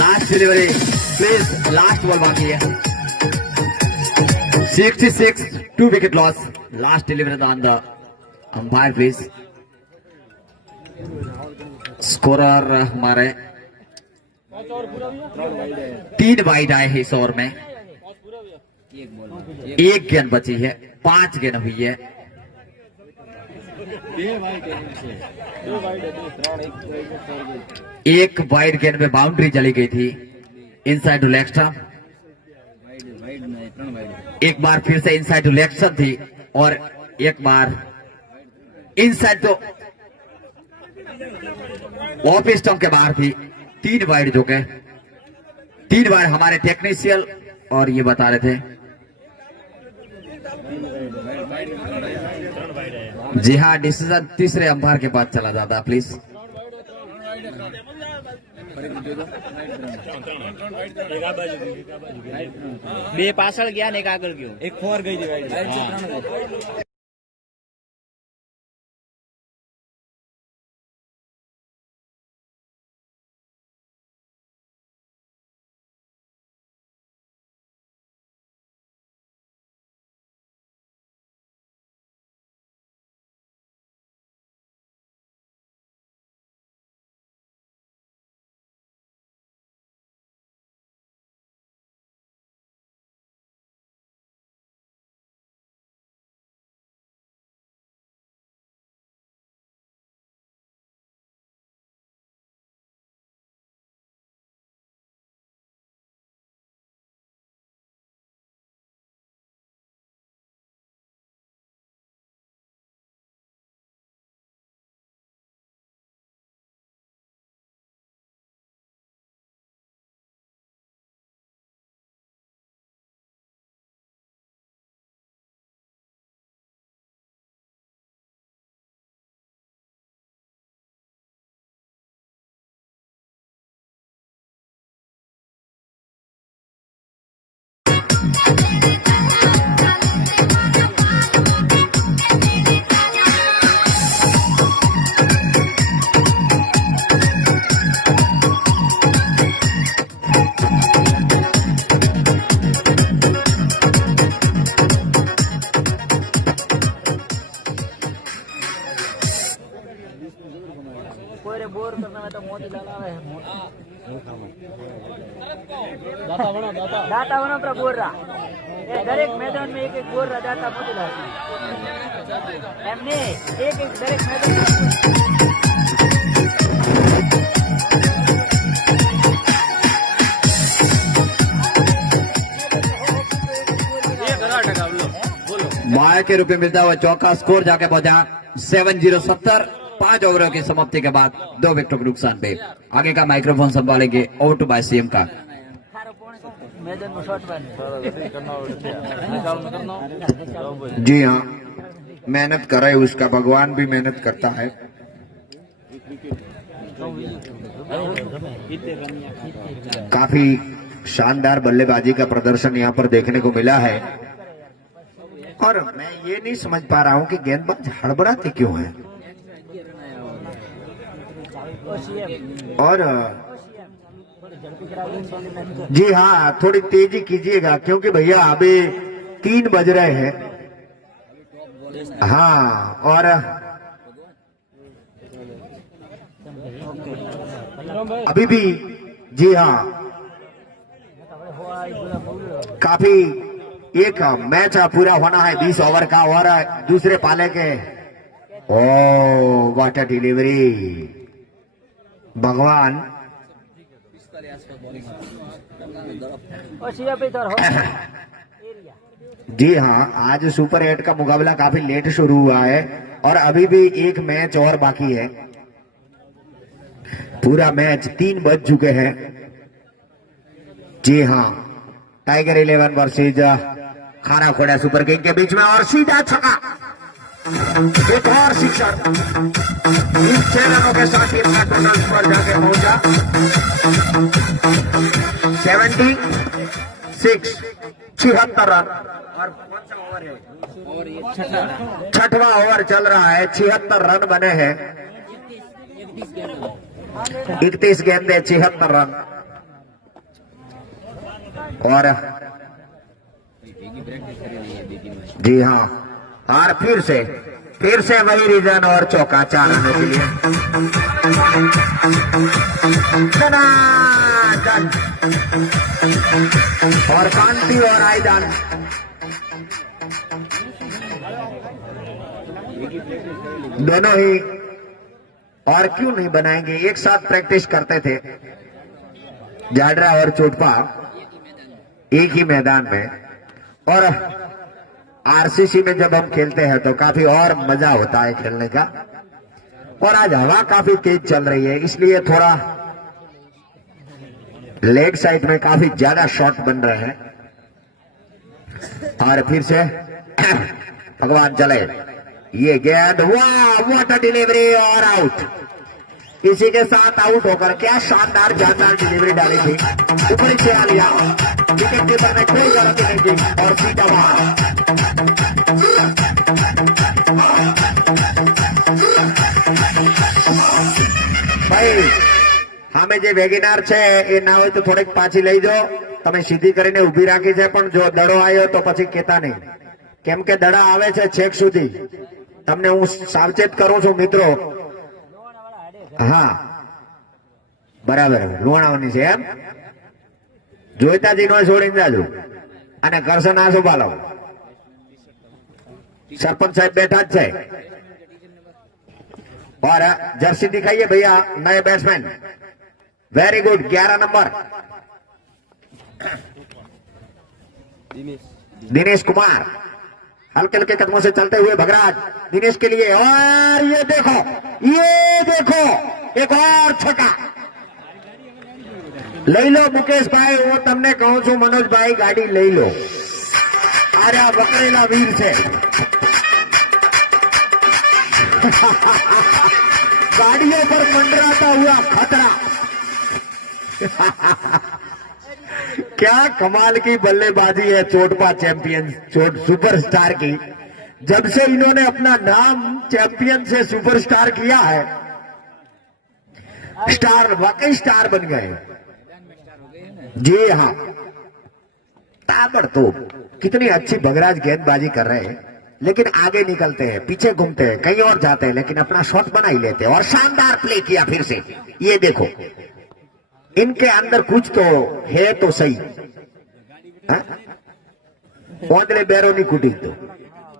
last delivery please, last ball बाकी है. 66, 2 wicket loss. Last delivery on the umpire please. Scorer हमारे 3 वाइड आए हैं इस ओवर में. एक गेंद बची है, 5 गेंद हुई है. एक वाइड गेंद में बाउंड्री चली गई थी इनसाइड टू लेग स्टंप. एक बार फिर से इनसाइड टू लेग स्टंप थी और एक बार इनसाइड तो ऑफ स्टंप के बाहर थी. 3 वाइड जो के 3 बार हमारे टेक्नीशियन और ये बता रहे थे. जी हाँ, डिसीजन तीसरे अंपायर के पास चला जाता प्लीज. બે પાછળ ગયા ને એક આગળ ગયો, એક ફોર ગઈ. દાતા વનો પર બોરરા એ દરેક મેદાન में एक एक બોરરા દાતા મોતીલાલ એમને એક એક દરેક મેદાન माया के रूप में मिलता हुआ चौका. स्कोर जाके पहुंचा 7-0-70. 5 ओवरों की समाप्ति के बाद 2 विकेटों के नुकसान पे. आगे का माइक्रोफोन संभालेंगे ओवर टू बाय सीएम का. जी हाँ, मेहनत कर रहे उसका भगवान भी मेहनत करता है. काफी शानदार बल्लेबाजी का प्रदर्शन यहाँ पर देखने को मिला है और मैं ये नहीं समझ पा रहा हूँ कि गेंदबाज हड़बड़ाते क्यों हैं. और जी हाँ, थोड़ी तेजी कीजिएगा क्योंकि भैया अभी 3 बज रहे हैं. हाँ, और अभी भी जी हाँ काफी एक मैच पूरा होना है 20 ओवर का और दूसरे पाले के. ओ व्हाट अ डिलीवरी, भगवान. जी हाँ, आज सुपर 8 का मुकाबला काफी लेट शुरू हुआ है और अभी भी एक मैच और बाकी है. पूरा मैच 3 बज चुके हैं. जी हाँ, टाइगर 11 वर्सेज खाना खोड़ा सुपर किंग के बीच में और सीधा छक्का. एक और शिक्षक इन 6 रनों के साथ ही अपना टोटल स्कोर जाके पहुंचा 76 रन। और कौन सा ओवर है? और ये छठा 6वां ओवर चल रहा है, 76 रन बने हैं। 31 गेंदे 76 रन। और जी हाँ, और फिर से वही रीजन और चौका 4 रनों के लिए। धनाधन। और कांति और आयदान दोनों ही, और क्यों नहीं बनाएंगे, एक साथ प्रैक्टिस करते थे जाडरा और चोटपा एक ही मैदान में। और आरसीसी में जब हम खेलते हैं तो काफी और मजा होता है खेलने का। और आज हवा काफी तेज चल रही है, इसलिए थोड़ा लेग साइड में काफी ज्यादा शॉट बन रहे हैं। और फिर से भगवान चले, ये गेंद, वाह व्हाट अ डिलीवरी, और आउट। इसी के साथ आउट होकर क्या शानदार जानदार डिलीवरी डाली थी, ऊपर से आ लिया, विकेट कीपर ने कोई गलती नहीं की और सीधा बाहर। ભાઈ સામે જે વેગેનાર છે એ ના હોય તો થોડીક પાછી લઈ જાઓ, તમે સીધી કરીને ઊભી રાખી છે, પણ જો દડો આવ્યો તો પછી કહેતા નહીં, કેમ કે દડા આવે છે છેક સુધી। તમને હું સાવચેત કરું છું મિત્રો। હા બરાબર, લુણાવાની છે એમ, જોઈતા જ નો છોડીને જાજો અને કરશે ના શું પાલો। સરપંચ સાહેબ બેઠા જ છે। और जर्सी दिखाइए भैया नए batsman, very good, 11 number Dinesh Kumar, हल्के हल्के कदमों से चलते हुए भगराज दिनेश के लिए। और ये देखो एक और छक्का। लई लो मुकेश भाई, वो तमने कहूं छू मनोज भाई, गाड़ी लई लो। अरे आ वकरेला वीर छे। गाड़ियों पर मंडराता हुआ खतरा। क्या कमाल की बल्लेबाजी है चोटपा चैंपियन सुपरस्टार की। जब से इन्होंने अपना नाम चैंपियन से सुपरस्टार किया है, स्टार वाकई स्टार बन गए। जी हाँ, ताबड़तोड़ कितनी अच्छी भगराज गेंदबाजी कर रहे हैं, लेकिन आगे निकलते हैं, पीछे घूमते हैं, कहीं और जाते हैं, लेकिन अपना शॉट बना ही लेते हैं। और शानदार प्ले किया फिर से। ये देखो, इनके अंदर कुछ तो है तो सही। ओंदले बैरो नहीं कुटी तो,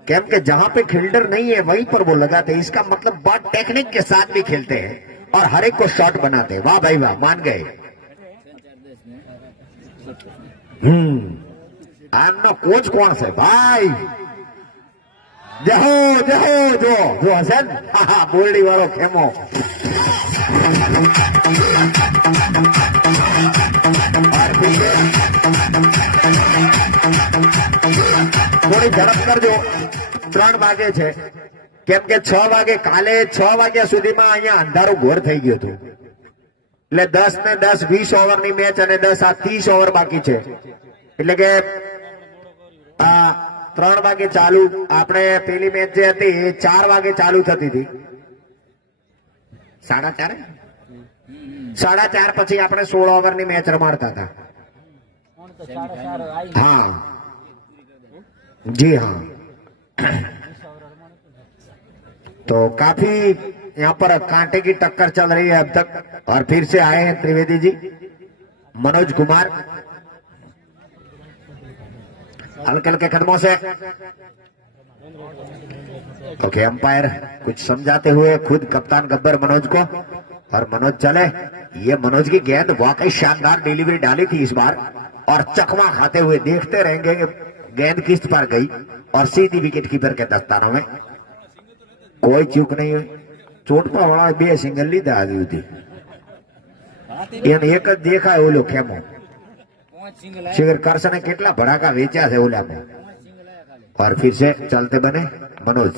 केम के जहां पे फील्डर नहीं है वहीं पर वो लगाते हैं। इसका मतलब बहुत टेक्निक के साथ भी खेलते हैं और हर एक को शॉट बनाते हैं। वाह भाई वाह, मान गए। आमनो कोच कौन से भाई? जहो जो हसन, बोल्डी वालो खेमो। थोड़ी झड़प करजो, 3 વાગે છે, કેમ કે 6 વાગે કાલે 6 વાગ્યા સુધીમાં અહીંયા અંધારું ઘોર થઈ ગયું હતું। એટલે 10 ને 10 20 ઓવરની મેચ અને 10 આ 30 ઓવર બાકી છે। એટલે કે આ 3 વાગે ચાલુ, આપણે પેલી મેચ જે હતી એ 4 વાગે ચાલુ થતી હતી। 4:30 પછી આપણે 16 ઓવરની મેચ રમાડતા હતા। हाँ जी हाँ, तो काफी यहाँ पर कांटे की टक्कर चल रही है अब तक। और फिर से आए हैं त्रिवेदी जी, मनोज कुमार, हल्के हल्के कदमों से। ओके, अंपायर कुछ समझाते हुए खुद कप्तान गब्बर मनोज को। और मनोज चले, ये मनोज की गेंद वाकई शानदार डिलीवरी डाली थी इस बार, और चकमा खाते हुए देखते रहेंगे कि गेंद किस्त पर गई और सीधी विकेट कीपर के दस्तानों में। कोई चूक नहीं हुई। चोटपा वाला 2 सिंगल लीधा આવી હતી, એને એક જ દેખાય ઓલો ખેમો। शिविर करसने કેટલા ભડાકા વેચ્યા છે ઓલામાં। और फिर से चलते बने मनोज,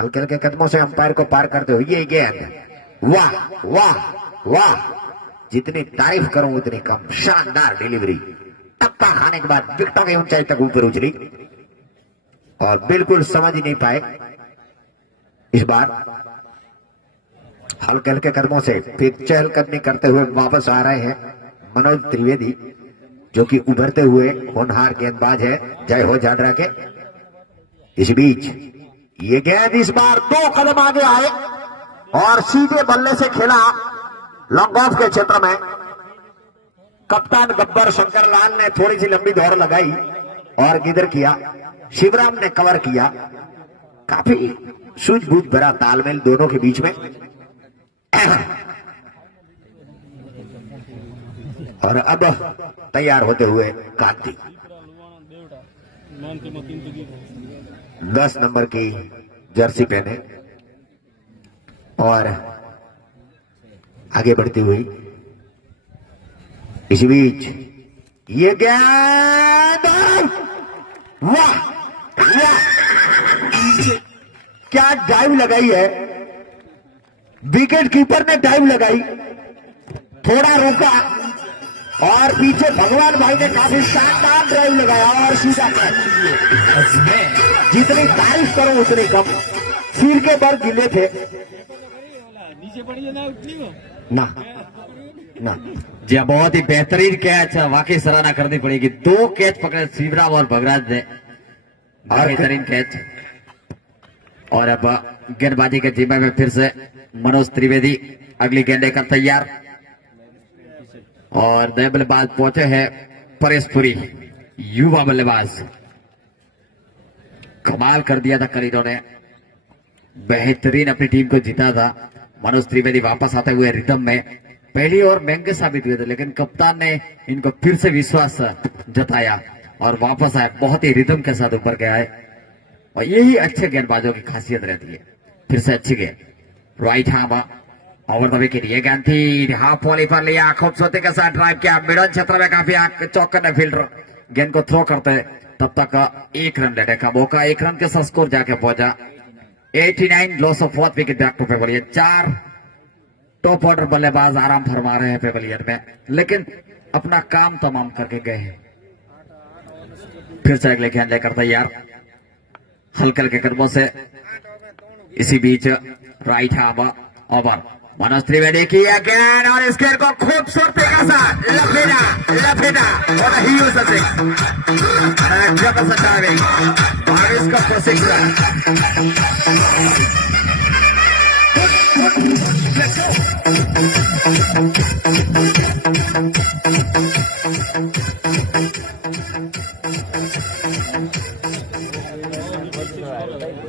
हल्के हल्के कदमों से अंपायर को पार करते हुए। ये गेंद, वाह वाह वाह, जितनी तारीफ करूं उतनी कम। शानदार डिलीवरी, टप्पा खाने के बाद विकेटों की ऊंचाई तक ऊपर उछली और बिल्कुल समझ ही नहीं पाए। इस बार हल्के हल्के कदमों से फिर चहलकदमी करते हुए वापस आ रहे हैं मनोज त्रिवेदी, जो कि उभरते हुए होनहार गेंदबाज है जय हो जाडरा के। इस बीच ये गेंद इस बार 2 कदम आगे आए और सीधे बल्ले से खेला लॉन्ग ऑफ के क्षेत्र में। कप्तान गब्बर शंकर लाल ने थोड़ी सी लंबी दौड़ लगाई और गिदर किया। शिवराम ने कवर किया। काफी सूझबूझ भरा तालमेल दोनों के बीच में। और अब तैयार होते हुए कांति 10 नंबर की जर्सी पहने और आगे बढ़ती हुई। इस बीच ये गेंद, वाह वाह, क्या डाइव लगाई है। विकेट कीपर ने डाइव लगाई, थोड़ा रुका और पीछे भगवान भाई ने काफी शानदार ड्राइव लगाया और सीधा कैच। जितनी तारीफ करो उतनी कम। सिर के बल गिले थे ना ना। जी हाँ, बहुत ही बेहतरीन कैच, वाकई सराहना करनी पड़ेगी। 2 कैच पकड़े शिवराम और भगराज ने, बेहतरीन कैच। और अब गेंदबाजी के जिम्मे में फिर से मनोज त्रिवेदी अगली गेंद लेकर तैयार। और नए बल्लेबाज पहुंचे हैं परेश पुरी, युवा बल्लेबाज। कमाल कर दिया था कल इन्होंने, बेहतरीन अपनी टीम को जीता था। मनोज त्रिवेदी वापस आते हुए रिदम में पहली ओवर महंगे साबित हुए थे, लेकिन कप्तान ने इनको फिर से विश्वास जताया और वापस आए, बहुत ही रिदम के साथ ऊपर के आए। और यही अच्छे गेंदबाजों की खासियत रहती है। फिर से अच्छी गेंद right hand over the wicket. ये गेंद थी हाफ वॉली पर लिया, खूबसूरती के साथ ड्राइव किया मिडल क्षेत्र में। काफी चौकन्ने फील्डर गेंद को थ्रो करते, तब तक 1 रन लेने का मौका। 1 रन के साथ स्कोर जाके पहुंचा 89, loss of 4 wicket back to pavilion. 4 top order बल्लेबाज आराम फरमा रहे हैं पेवलियन में, लेकिन अपना काम तमाम करके गए हैं। फिर से अगले गेंद लेकर तैयार हल्के हल्के कदमों से। इसी बीच right hand over Manoj Trivedi की गेंद और इस गेंद को खूबसूरती के साथ लपेटा और ही use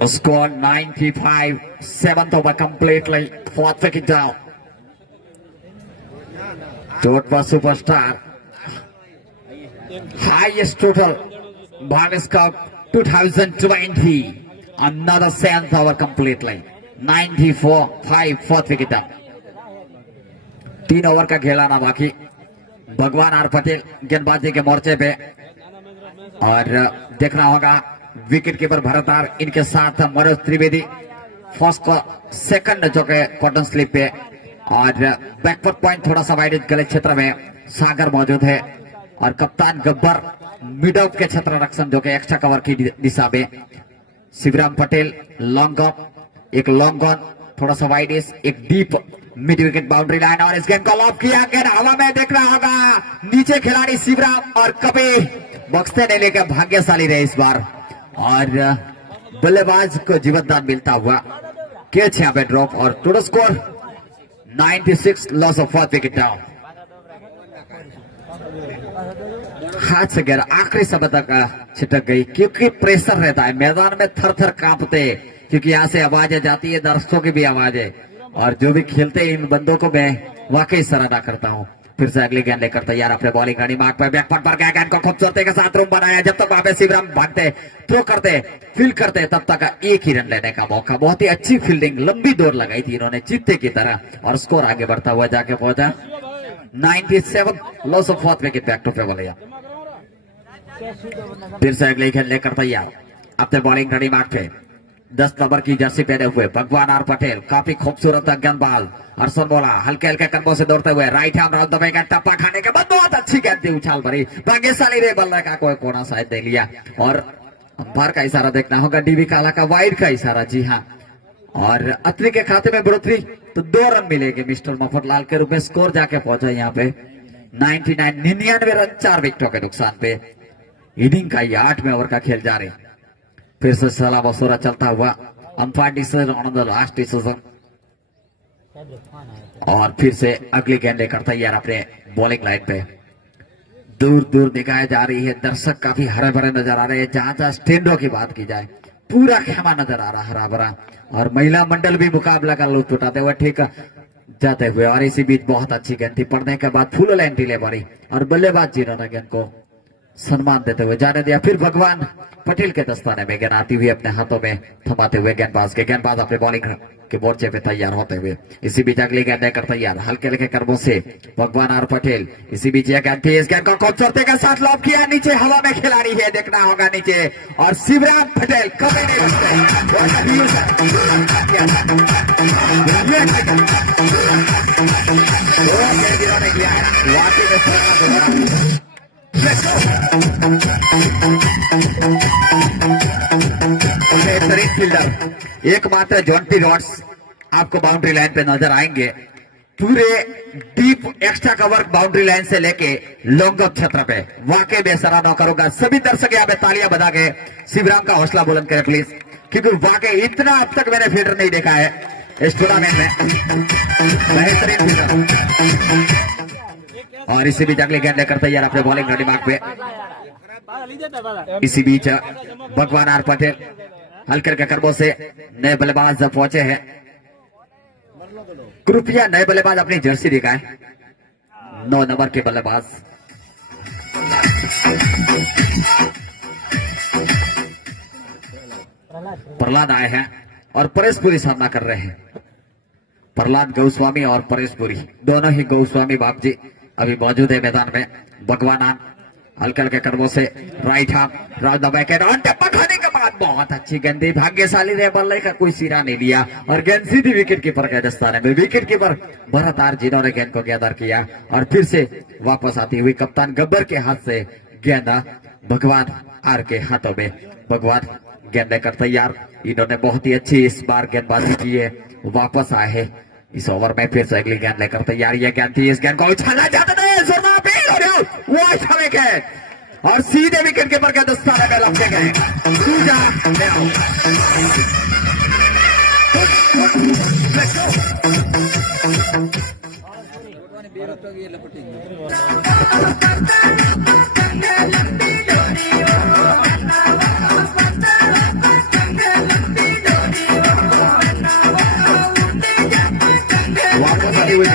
Score 95, 7th over completely, 4th wicket down. Todd was superstar. Highest total, Bhagas Cup 2020. Another 7th over completely, 94, 5, 4th wicket down. 3 over का खेलाना बाकी। भगवान आर पटेल गेंदबाजी के मोर्चे पे, और देखना होगा विकेट कीपर भरत आर, इनके साथ मनोज त्रिवेदी फर्स्ट को सेकंड जो के कॉटन स्लिप पे, और बैकवर्ड पॉइंट थोड़ा सा वाइड गलत क्षेत्र में सागर मौजूद है, और कप्तान गब्बर मिड ऑफ के क्षेत्र रक्षण जो के एक्स्ट्रा कवर की दिशा में। शिवराम पटेल लॉन्ग ऑन, एक लॉन्ग ऑन थोड़ा सा वाइड, एक deep mid wicket boundary line, और इस गेंद को लॉब किया। गेंद हवा में देखना होगा, नीचे खिलाड़ी शिवराम और कभी बक्सते नहीं लेकर भाग्यशाली रहे इस बार, और बल्लेबाज को जीवनदान मिलता हुआ। कैच यहाँ पे ड्रॉप, और total score 96, loss of 4 wicket down. हाथ से गेंद आखिरी समय तक छिटक गई, क्योंकि प्रेशर रहता है मैदान में, थर थर कांपते, क्योंकि यहाँ से आवाजें जाती है, दर्शकों की भी आवाजें, और जो भी खेलते हैं इन बंदों को मैं वाकई सराहना करता हूँ। फिर से अगली गेंद लेकर तैयार अपने बॉलिंग गाड़ी मार्क पर बैकफुट पर गया, गेंद को खूबसूरती के साथ रूम बनाया। जब तक वहां पे शिवराम भागते, थ्रो करते, फील्ड करते, तब तक 1 ही रन लेने का मौका। बहुत ही अच्छी फील्डिंग, लंबी दौड़ लगाई थी इन्होंने चीते की तरह, और स्कोर आगे बढ़ता हुआ जाके पहुंचा 97, loss of 4 wicket back to pavilion. फिर से अगली गेंद लेकर तैयार अपने बॉलिंग गाड़ी मार्क पे, 10 नंबर की जर्सी पहने हुए भगवान आर पटेल, काफी खूबसूरत गेंदबाज। अर्शन बोला हल्के हल्के कदमों से दौड़ते हुए राइट हैंड राउंड दबेगा, टप्पा खाने के बाद बहुत अच्छी गेंद थी, उछाल भरी, भाग्यशाली रे बल्ले का कोई कोना शायद दे लिया और अंपायर का इशारा देखना होगा, डीबी काला का वाइड का इशारा। जी हाँ, और अत्री के खाते में बढ़ोतरी तो 2 रन मिलेंगे मिस्टर मफतलाल के रूप में। स्कोर जाके पहुंचा यहाँ पे 99 रन 4 विकेटों के नुकसान पे। इनिंग का ये 8वें ओवर का खेल जारी, फिर से सलाह मशूरा चलता हुआ, umpire decision on the last decision और फिर से अगली गेंद लेकर तैयार अपने बॉलिंग लाइन पे। दूर दूर दिखाई जा रही है, दर्शक काफी हरे भरे नजर आ रहे हैं। जहां जहां स्टैंडों की बात की जाए पूरा खेमा नजर आ रहा हरा भरा, और महिला मंडल भी मुकाबला का लुत्फ उठाते हुए ठीक जाते हुए। और इसी बीच बहुत अच्छी गेंद थी, पड़ने के बाद फुल लाइन डिलीवरी और बल्लेबाज जिन्होंने गेंद को सम्मान देते हुए जाने दिया। फिर भगवान पटेल के दस्ताने में गेंद आती हुई अपने हाथों में थमाते हुए गेंदबाज अपने बॉलिंग के मोर्चे पे तैयार होते हुए। इसी बीच अगली गेंद लेकर तैयार हल्के हल्के कर्मों से भगवान आर पटेल। इसी बीच यह गेंद थी, इस गेंद को खूबसूरती के साथ लॉब किया, नीचे हवा में खिलाड़ी है, देखना होगा नीचे, और शिवराम पटेल कभी नहीं रुकते। बेहतरीन फील्डर एकमात्र जॉन्टी रॉड्स आपको बाउंड्री लाइन पे नजर आएंगे, पूरे deep extra cover boundary line से लेके लॉन्ग ऑफ क्षेत्र पे। वाकई में सराहना करूंगा, सभी दर्शक यहाँ पे तालियां बजा के शिवराम का हौसला बुलंद करें प्लीज, क्योंकि वाकई इतना अब तक मैंने फील्डर नहीं देखा है इस टूर्नामेंट में। बेहतरीन फील्डर। और इसी बीच अगली गेंद लेकर तैयार अपने बॉलिंग का दिमाग पे। इसी बीच भगवान आर पटेल हल्के हल्के कर्मों से नए बल्लेबाज पहुंचे हैं। कृपया नए बल्लेबाज अपनी जर्सी दिखाएं। 9 नंबर के बल्लेबाज प्रहलाद आए हैं और परेशपुरी सामना कर रहे हैं। प्रहलाद गोस्वामी और परेशपुरी दोनों ही गोस्वामी बाप जी अभी मौजूद है मैदान में। भगवान हल्के हल्के कर्मों से right half round the back end टप्पा खाने के बाद बहुत अच्छी गेंद, भाग्यशाली ने बल्ले का कोई सिरा नहीं लिया और गेंद सीधी विकेट कीपर के दस्ताने में। विकेट कीपर भरत आर जिन्होंने गेंद को गैदर किया और फिर से वापस आती हुई कप्तान गब्बर के हाथ से गेंद भगवान आर के हाथों में। भगवान गेंद लेकर तैयार, इन्होंने बहुत ही अच्छी इस बार गेंदबाजी की है, वापस आए हैं इस ओवर में। फिर से अगली गेंद लेकर तैयार, यह गेंद थी, इस गेंद को उछाला जाता है वो समय के और सीधे विकेट कीपर के दस्ताने में लपके गए। वापस आती हुई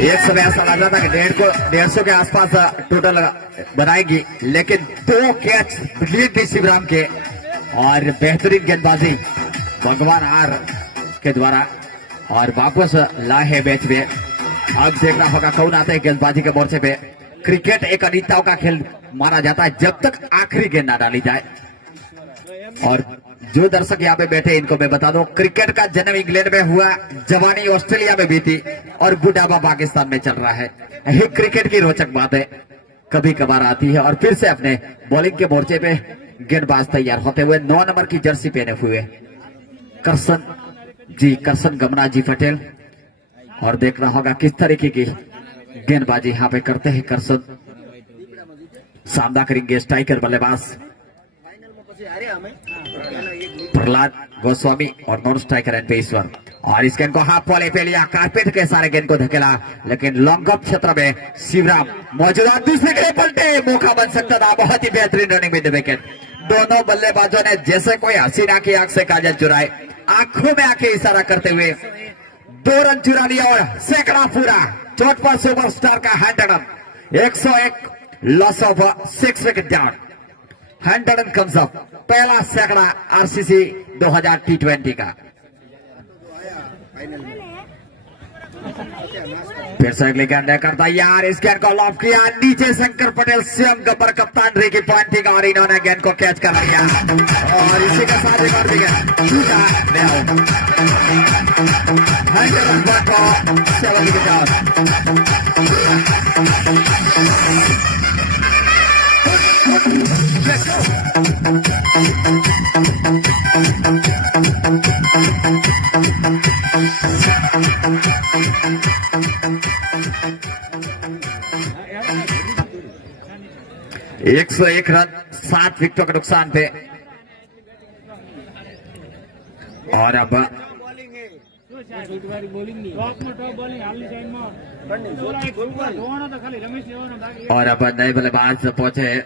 एक समय ऐसा लग रहा था कि 150 के आसपास टोटल बनाएगी, लेकिन 2 कैच लीड थी शिवराम के और बेहतरीन गेंदबाजी भगवान आर के द्वारा और वापस लाए है मैच में। अब देखना होगा कौन आता है गेंदबाजी के मोर्चे पे। क्रिकेट एक अनिताओं का खेल माना जाता है जब तक आखिरी गेंद ना डाली जाए। और जो दर्शक यहाँ पे बैठे इनको मैं बता दूं, क्रिकेट का जन्म इंग्लैंड में हुआ, जवानी ऑस्ट्रेलिया में भी थी और बुढ़ापा पाकिस्तान में चल रहा है। यही क्रिकेट की रोचक बात है, कभी कभार आती है। और फिर से अपने बॉलिंग के मोर्चे पे गेंदबाज तैयार होते हुए 9 नंबर की जर्सी पहने हुए करसन गमना जी पटेल। और देखना होगा किस तरीके की गेंदबाजी यहाँ पे करते हैं करसन। सामना करेंगे स्ट्राइकर बल्लेबाज प्रहलाद गोस्वामी और नॉन स्ट्राइकर एंड पेशवर। और इस गेंद को हाफ वॉले पे लिया, कारपेट के सारे गेंद को धकेला, लेकिन लॉन्ग ऑफ क्षेत्र में शिवराम मौजूदा दूसरे के पलटे, मौका बन सकता था। बहुत ही बेहतरीन रनिंग विद विकेट। दोनों बल्लेबाजों ने जैसे कोई हसीना की आंख से काजल चुराए, आंखों में आंखें इशारा करते हुए 2 रन चुरा लिया और सैकड़ा पूरा। चोट पर सुपरस्टार का 101 loss of 6 wicket down. 100 comes up, पहला सैकड़ा आरसीसी 2000 T20 का। फिर से अगली गेंद करता यार, इस गेंद को लॉफ किया नीचे, शंकर पटेल स्वयं गब्बर कप्तान रिकी पॉइंटिंग और इन्होंने गेंद को कैच कर लिया और इसी के साथ एक और विकेट टूटा। एक 101 रन 7 विकेटों के नुकसान पे। और अब बॉलिंग है और अब नए बल्लेबाज पहुंचे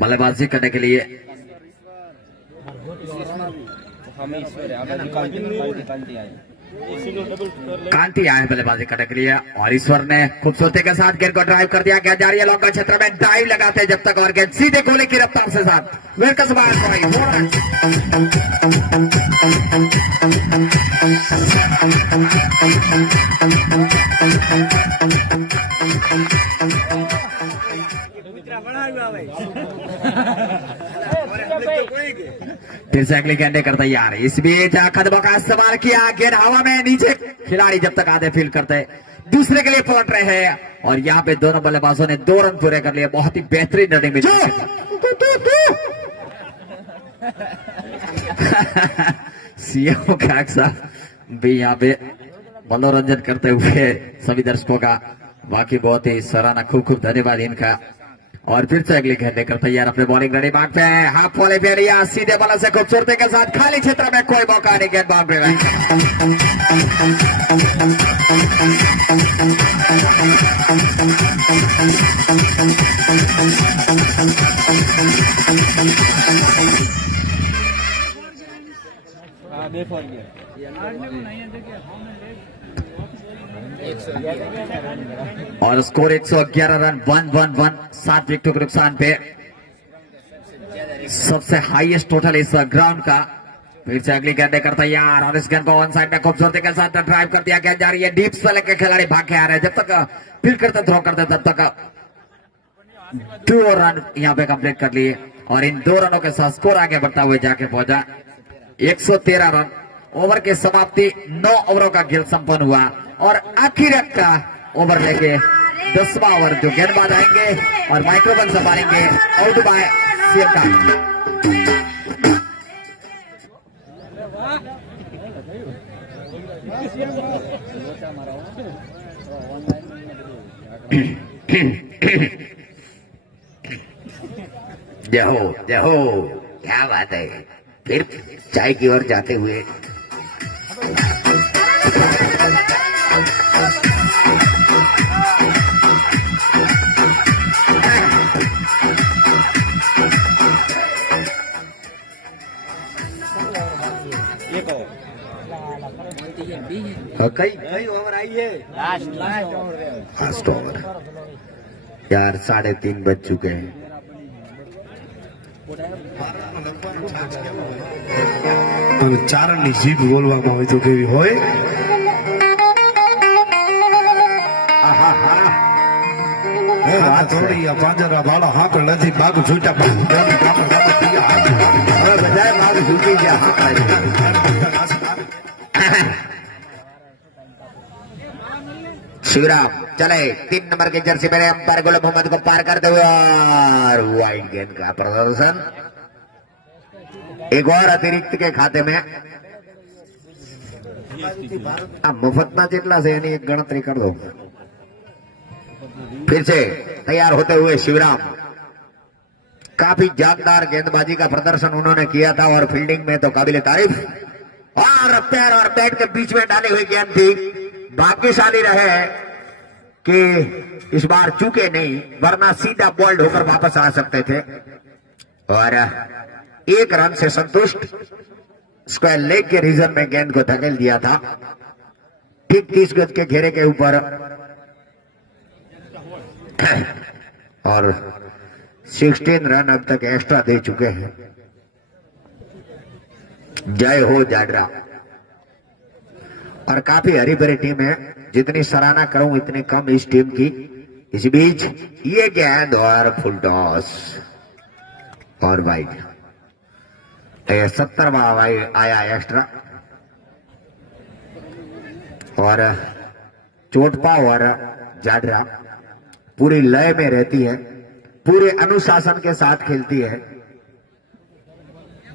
बल्लेबाजी करने के लिए। कांति आए बल्लेबाजी करने के लिए और ईश्वर ने खूबसूरती के साथ गेंद को ड्राइव कर दिया। गेंद जा रही है लॉन्ग क्षेत्र में, ड्राइव लगाते जब तक और गेंद सीधे गोले की रफ्तार से साथ वेलकम फिर से अगली गेंदे करता यार। इस बीच कदमों का इस्तेमाल किया, गेंद हवा में नीचे, खिलाड़ी जब तक आधे फील्ड करते दूसरे के लिए पलट रहे हैं और यहाँ पे दोनों बल्लेबाजों ने 2 रन पूरे कर लिए। बहुत ही बेहतरीन रनिंग में सीएम खाक साहब भी यहाँ पे मनोरंजन करते हुए सभी दर्शकों का, बाकी बहुत ही सराहना, खूब खूब धन्यवाद इनका। और फिर से अगली गेंद कर तैयार, अपने बॉलिंग रेडी मार्क पे, हाफ वॉले पे लिया सीधे बल्ले से खूबसूरती के साथ, खाली क्षेत्र में कोई मौका नहीं, गेंद बाउंड्री में। और स्कोर 111 रन 111 7 विकेटों के नुकसान पे, सबसे हाईएस्ट टोटल इस ग्राउंड का। फिर से अगली गेंद करता यार और इस गेंद को ऑन साइड में खूबसूरती के साथ ड्राइव कर दिया। गेंद जा रही है डीप स्पेल के खिलाड़ी भाग के आ रहे हैं, जब तक फील्ड करते थ्रो करते तब तक 2 रन यहाँ पे कंप्लीट कर लिए और इन 2 रनों के साथ स्कोर आगे बढ़ता हुए जाके पहुंचा 113 रन। ओवर की समाप्ति 9 ओवरों का खेल संपन्न हुआ और आखिर का ओवर लेके 10वां ओवर जो गेंदबाज आएंगे और माइक्रोफोन संभालेंगे आउट बाय सीएम का। जय हो जय हो, क्या बात है। फिर चाय की ओर जाते हुए कई ओवर आई है, लास्ट ओवर यार, 3:30 बज चुके हैं। ચારણની જીભ બોલવામાં હોય તો કેવી હોય? થોડી આ પાંજરા વાળા હાંકળ નથી, બાગ છૂટા બધા મારું છૂટી ગયા। शिवराम चले 3 नंबर के जर्सी में अंपायर गुलाम मोहम्मद को पार करते हुए और वाइड गेंद का प्रदर्शन एक और अतिरिक्त के खाते में। मुफ्तना जेटला से यानी एक गणतरी कर दो। फिर से तैयार होते हुए शिवराम, काफी जानदार गेंदबाजी का प्रदर्शन उन्होंने किया था और फील्डिंग में तो काबिल तारीफ। और पैर और बैट के बीच में डाली हुई गेंद थी, भाग्यशाली रहे कि इस बार चूके नहीं, वरना सीधा बॉल्ड होकर वापस आ सकते थे। और 1 रन से संतुष्ट, स्क्वायर लेग के रीजन में गेंद को धकेल दिया था ठीक 30 गज के घेरे के ऊपर और 16 रन अब तक एक्स्ट्रा दे चुके हैं। जय हो जाडरा। और काफी हरी भरी टीम है, जितनी सराहना करूं इतनी कम इस टीम की। इसी बीच ये गेंद और फुल टॉस और वाइड, 70वां वाइड आया एक्स्ट्रा। और चोटपा और जाडरा पूरी लय में रहती है, पूरे अनुशासन के साथ खेलती है।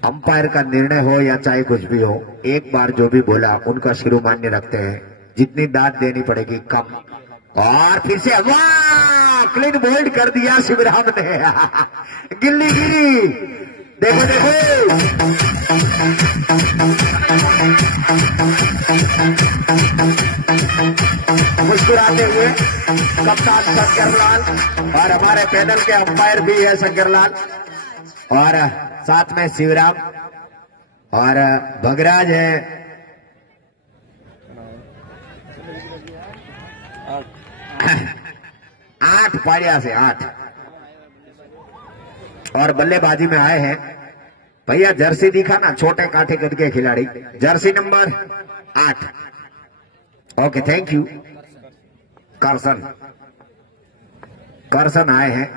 अंपायर का निर्णय हो या चाहे कुछ भी हो, एक बार जो भी बोला उनका शिरोमान्य रखते हैं। जितनी दाद देनी पड़ेगी कम। और फिर से वाह, क्लीन बोल्ड कर दिया शिवराम ने। गिल्ली गिरी, देखो देखो, मुस्कुराते हुए कप्तान शंकरलाल और हमारे पैनल के अंपायर भी है शंकरलाल, और साथ में शिवराम और भगराज है। आठ पारिया से 8 और बल्लेबाजी में आए हैं भैया। जर्सी दिखा ना, छोटे कांटे कद के खिलाड़ी, jersey number 8। Okay, thank you. Karsan आए हैं।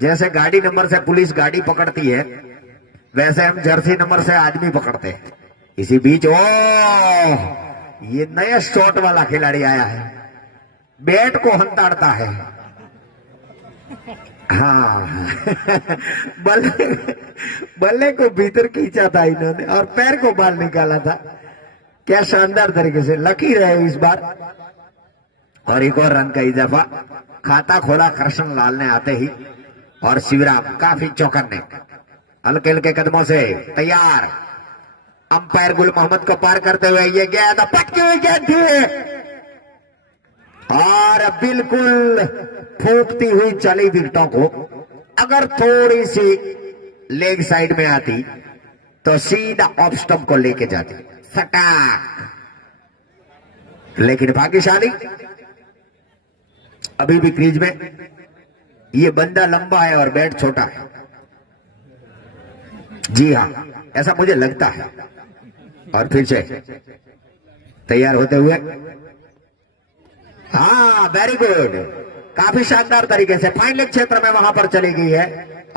जैसे गाड़ी नंबर से पुलिस गाड़ी पकड़ती है, वैसे हम जर्सी नंबर से आदमी पकड़ते हैं। इसी बीच ये नया शॉट वाला खिलाड़ी आया है, बैट को हंताड़ता है। हाँ बल्ले को भीतर खींचा था इन्होंने और पैर को बाहर निकाला था। क्या शानदार तरीके से लकी रहे इस बार। और एक और रन का इजाफा, खाता खोला कृष्ण लाल ने आते ही। और शिवराम काफी चौकन्ने, हल्के हल्के कदमों से तैयार। अंपायर गुल मोहम्मद को पार करते हुए ये गेंद पटकी हुई गेंद थी और बिल्कुल फूकती हुई चली विकेटों को। अगर थोड़ी सी लेग साइड में आती तो सीधा ऑफ स्टंप को लेके जाती सटाक, लेकिन भाग्यशाली अभी भी क्रीज में। ये बंदा लंबा है और बैट छोटा है। जी हाँ, ऐसा मुझे लगता है। और फिर से तैयार होते हुए, हाँ वेरी गुड, काफी शानदार तरीके से फाइन लेग क्षेत्र में वहां पर चली गई है।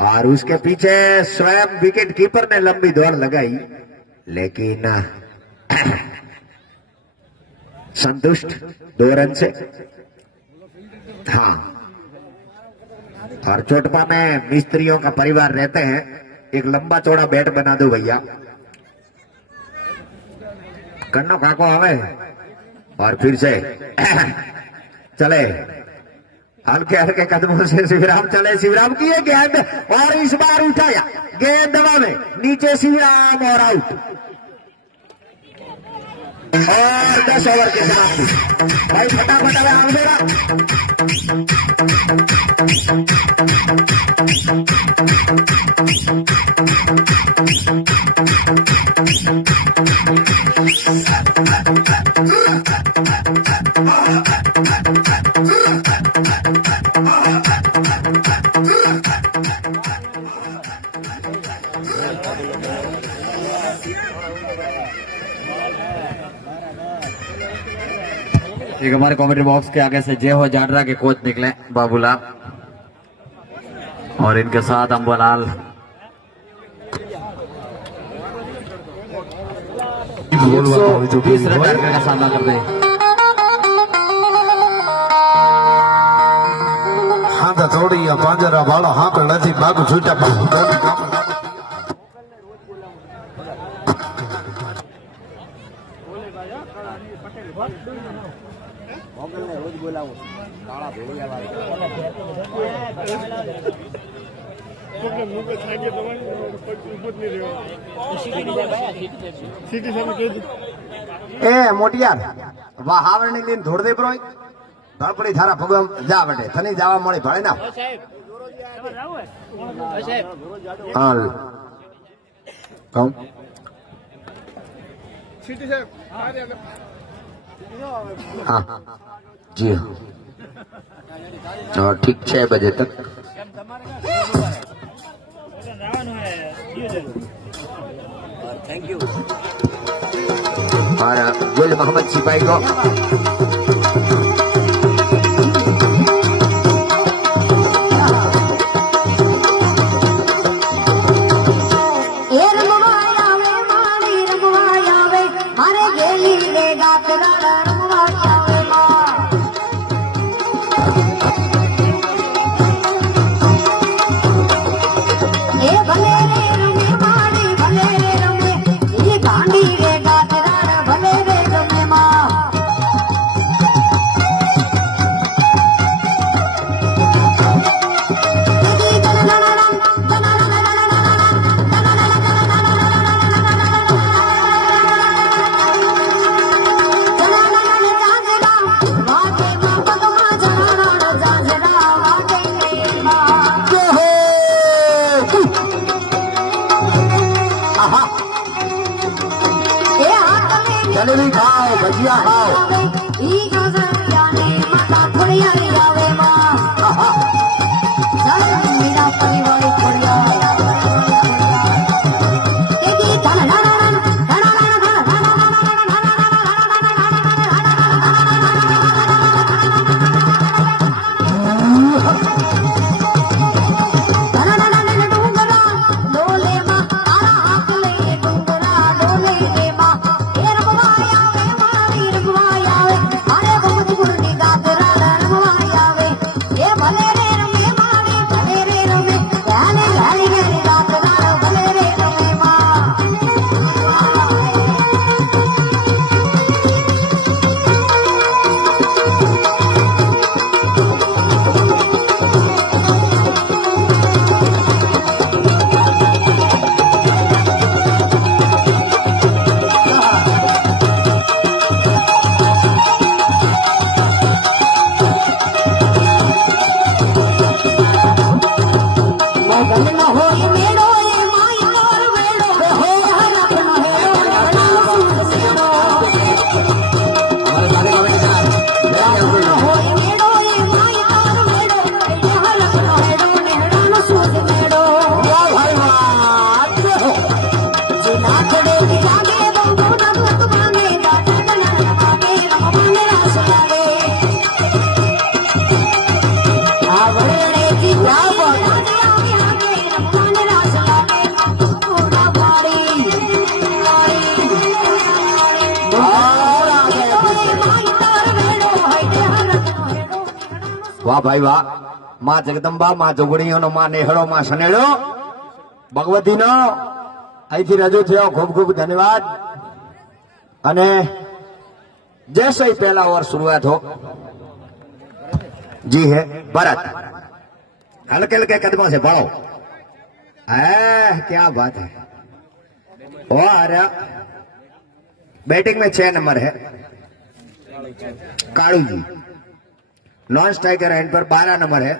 और उसके पीछे स्वयं विकेट कीपर ने लंबी दौड़ लगाई, लेकिन संतुष्ट 2 रन से। हाँ, और चोटपा में मिस्त्रियों का परिवार रहते हैं। एक लंबा चौड़ा बैट बना दो भैया, कन्नो काको आवे। और फिर से चले हल्के हल्के कदमों से शिवराम चले। शिवराम की ये गेंद और इस बार उठाया गेंद दबा में नीचे शिवराम और आउट। और 10 ओवर की समाप्ति। भाई फटाफट अब आम मेरा एक हमारे कमेंट्री बॉक्स के आगे से जय हो जाडरा के कोच निकले बाबूलाल, और इनके साथ अंबुलाल। 120 रन टारगेट का सामना करते हैं। हाँ तो थोड़ी पांजरा वाला हाँ तो नहीं बाग छूटा रोज बोलाવું કાળા ભેળિયા ए मोटियार वाह हावरणी लीन धोड़ दे ब्रोय धड़पड़ी थारा भगवान जा बटे थनी जावा मળી ભળે ના हां कौन सीटी साहब हाँ जी हाँ, और ठीक 6 बजे तक। Thank you. और गुल मोहम्मद सिपाही को એ રમવા આવે મારી રમવા આવે મારે ગેલી રે ગાતરા રમવા આવે માં એ ભલે રે રમે મારી ભલે રે રમે એ ગાંડી રે ગાતરા ભલે રે રમે માં जलेबी खाओ भजिया खाओ मेरा परिवार वाह भाई वाह मां जगदंबा मां जोगणीओ नो मां नेहड़ो मां सनेड़ो भगवती नो અહીંથી રજૂ થયો ખૂબ ખૂબ ધન્યવાદ અને जैसे ही पहला ओवर शुरुआत हो जी है भरत हल्के हल्के कदमों से बढ़ो क्या बात है और बैटिंग में 6 नंबर है Kalu ji non striker end पर 12 नंबर है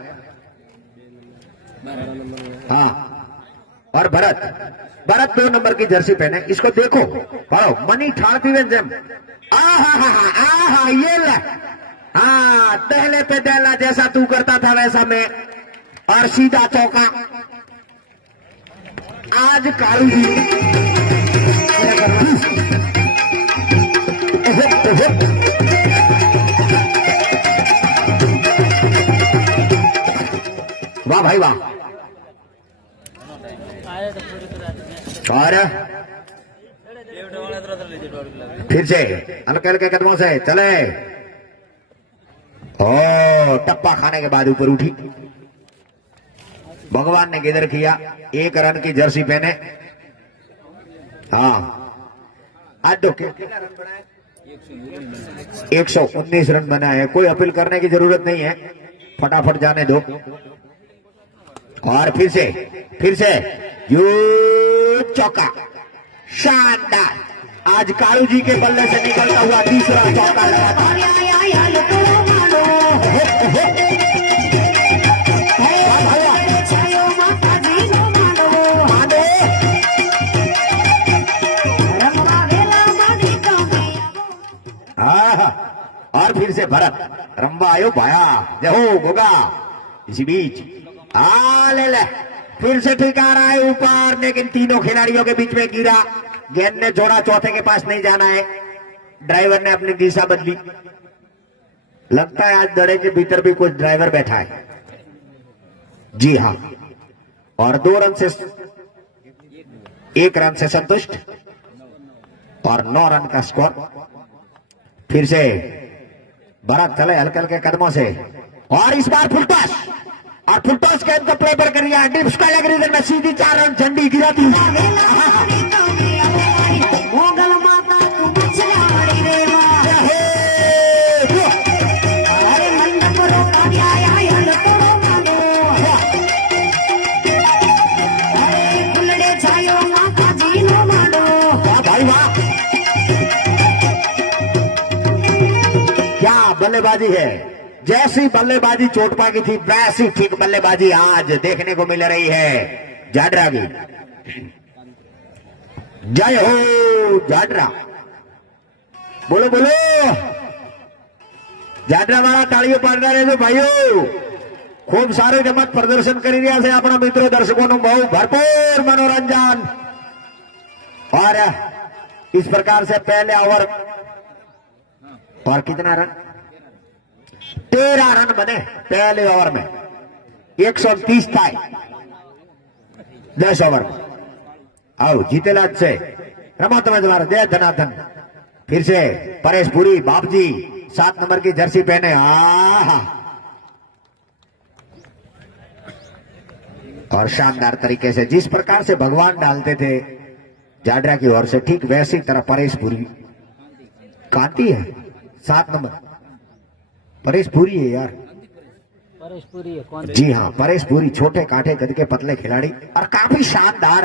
हाँ और भरत 2 नंबर की जर्सी पहने इसको देखो पढ़ो मनी ठाती हुए जेम आहा ये ले हाँ टहले पे टहला जैसा तू करता था वैसा मैं और सीधा चौका आज कालू जी वाह भाई वाह और फिर से हल्के हल्के कदमों से चले ओ टप्पा खाने के बाद ऊपर उठी भगवान ने किधर किया 1 रन की जर्सी पहने हाँ आज 119 रन बनाए हैं कोई अपील करने की जरूरत नहीं है फटाफट जाने दो और फिर से यू चौका शानदार आज कालू जी के बल्ले से निकलता हुआ तीसरा चौका लगा और फिर से भरत रंबा आयो भाया जहो गोगा इसी बीच ले फिर से ठीक आ रहा है ऊपर लेकिन तीनों खिलाड़ियों के बीच में गिरा गेंद ने जोड़ा चौथे के पास नहीं जाना है ड्राइवर ने अपनी दिशा बदली। लगता है आज दड़े के भीतर भी कुछ ड्राइवर बैठा है। जी हाँ, और 2 रन से 1 रन से संतुष्ट और 9 रन का स्कोर। फिर से भरत चले हल्के हल्के कदमों से और इस बार फुल टॉस और फुल टॉस गेंद को प्ले पर कर दिया। डीप स्क्वायर लेग रीजन में सीधी 4 रन झंडी गिरा दी। मोगल माता तू मछली रे माँ अरे मंडप रोका दिया आयल तोड़ो मानो अरे फुलड़े छायो माता जी नो मानो। वाह भाई वाह, क्या बल्लेबाजी है। जैसी बल्लेबाजी चोटपा की थी वैसी ठीक बल्लेबाजी आज देखने को मिल रही है जाडरा की। जय हो जाडरा, बोलो बोलो जाडरा वाला तालियों पाडता रहेજો ભાઈઓ। खूब सारे रमत प्रदर्शन કરી રહ્યા છે આપણા મિત્રો દર્શકોનું બહુ ભરપૂર मनोरंजन। और इस प्रकार से पहले ओवर और कितना रन 13 रन बने पहले ओवर में। 130 था 10 ओवर में। आओ जीतेला से रमत में द्वारा जय धनाधन। फिर से परेश पुरी बापजी 7 नंबर की जर्सी पहने। और शानदार तरीके से जिस प्रकार से भगवान डालते थे जाडरा की ओर से ठीक वैसी तरह परेश पुरी कांति है। 7 नंबर परेश पुरी है यार। परेश पुरी है कौन? जी हाँ, परेश पुरी छोटे कांटे कद के पतले खिलाड़ी और काफी शानदार।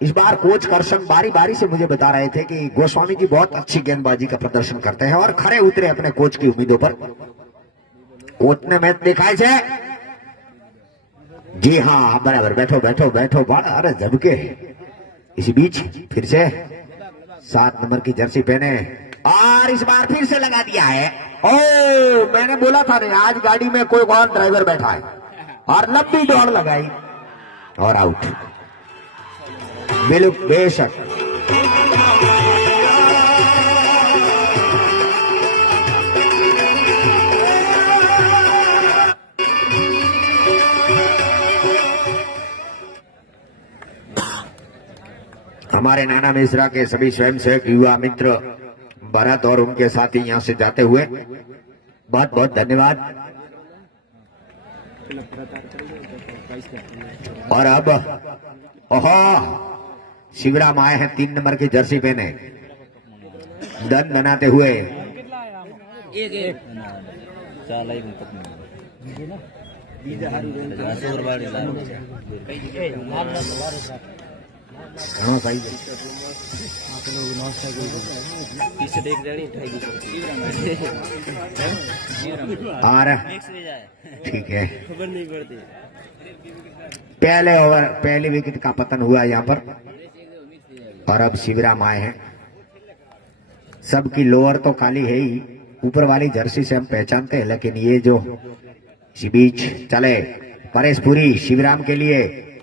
इस बार कोच करशन बारी बारी से मुझे बता रहे थे कि गोस्वामी जी बहुत अच्छी गेंदबाजी का प्रदर्शन करते हैं और खरे उतरे अपने कोच की उम्मीदों पर। कोच ने मैच दिखाई से। जी हाँ बराबर, बैठो बैठो बैठो बड़ा अरे जबके। इसी बीच फिर से 7 नंबर की जर्सी पहने और इस बार फिर से लगा दिया है। ओ मैंने बोला था ना आज गाड़ी में कोई और ड्राइवर बैठा है और लंबी दौड़ लगाई और आउट। बिल्कुल बेशक हमारे नाना मिश्रा के सभी स्वयंसेवक युवा मित्र भरत और उनके साथी यहां से जाते हुए बहुत बहुत धन्यवाद। और अब ओहो शिवराम आए हैं 3 नंबर की जर्सी पहने दन बनाते हुए। हाँ सही है। ठीक है, खबर नहीं पड़ती। पहले ओवर पहली विकेट का पतन हुआ यहाँ पर और अब शिवराम आए हैं। सबकी लोअर तो काली है ही, ऊपर वाली जर्सी से हम पहचानते हैं, लेकिन ये जो इसी बीच चले परेश पुरी शिवराम के लिए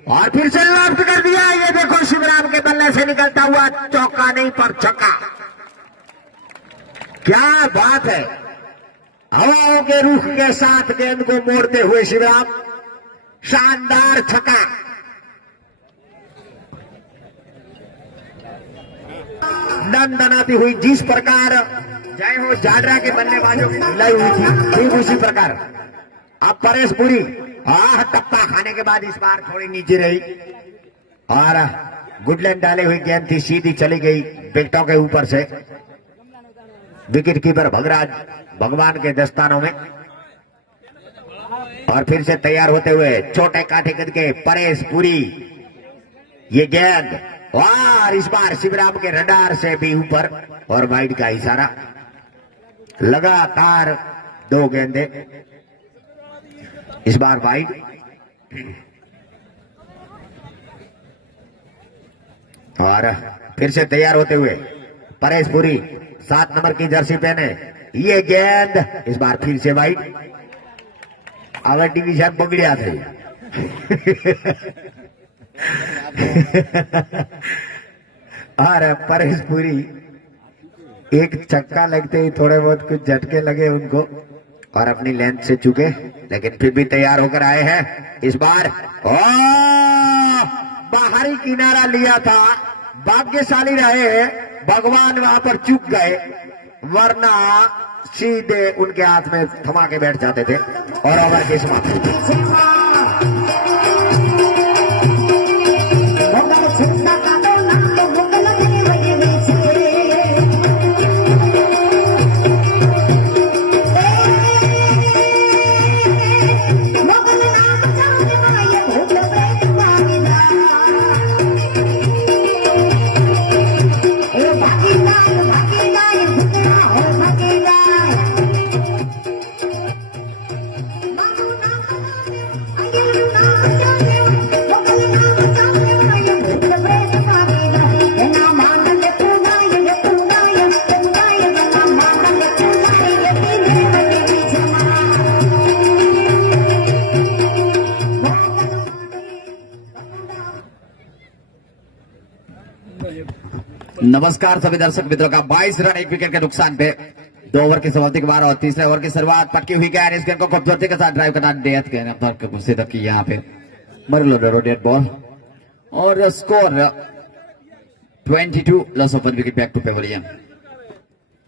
और फिर से लॉफ्ट कर दिया। ये देखो शिवराम के बल्ले से निकलता हुआ चौका नहीं पर छक्का। क्या बात है, हवाओं के रुख के साथ गेंद को मोड़ते हुए शिवराम शानदार छक्का। दनाती हुई जिस प्रकार जय हो जाडरा के बल्लेबाजों की लय हुई थी ठीक उसी प्रकार अब परेश पुरी टप्पा खाने के बाद इस बार थोड़ी नीचे रही और गुडलैंड डाले हुई गेंद थी सीधी चली गई विकेटों के ऊपर से। विकेट कीपर भगराज भगवान के दस्तानों में और फिर से तैयार होते हुए छोटे कांटे कद के परेश पुरी। ये गेंद और इस बार शिवराम के रडार से भी ऊपर और वाइड का इशारा। लगातार 2 गेंदे इस बार वाइड। और फिर से तैयार होते हुए परेश पुरी 7 नंबर की जर्सी पहने। ये गेंद इस बार फिर से वाइड। आवर डिवीजन बगड़िया थे और परेश पुरी एक छक्का लगते ही थोड़े बहुत कुछ झटके लगे उनको और अपनी लेंथ से चुके, लेकिन फिर भी तैयार होकर आए हैं इस बार। बाहरी किनारा लिया था, भाग्यशाली रहे, भगवान वहां पर चूक गए, वरना सीधे उनके हाथ में थमा के बैठ जाते थे और ओवर की समाप्ति। नमस्कार सभी दर्शक मित्रों का 22 रन 1 विकेट के नुकसान पे 2 ओवर की समाप्ति के बाद और तीसरे ओवर की शुरुआत पटकी हुई गेंद, इस गेंद को खूबसूरती के साथ ड्राइव करना डेथ के पर सीधा की यहाँ पे मरलो डेड बॉल और score 22 loss of 1 wicket back to pavilion.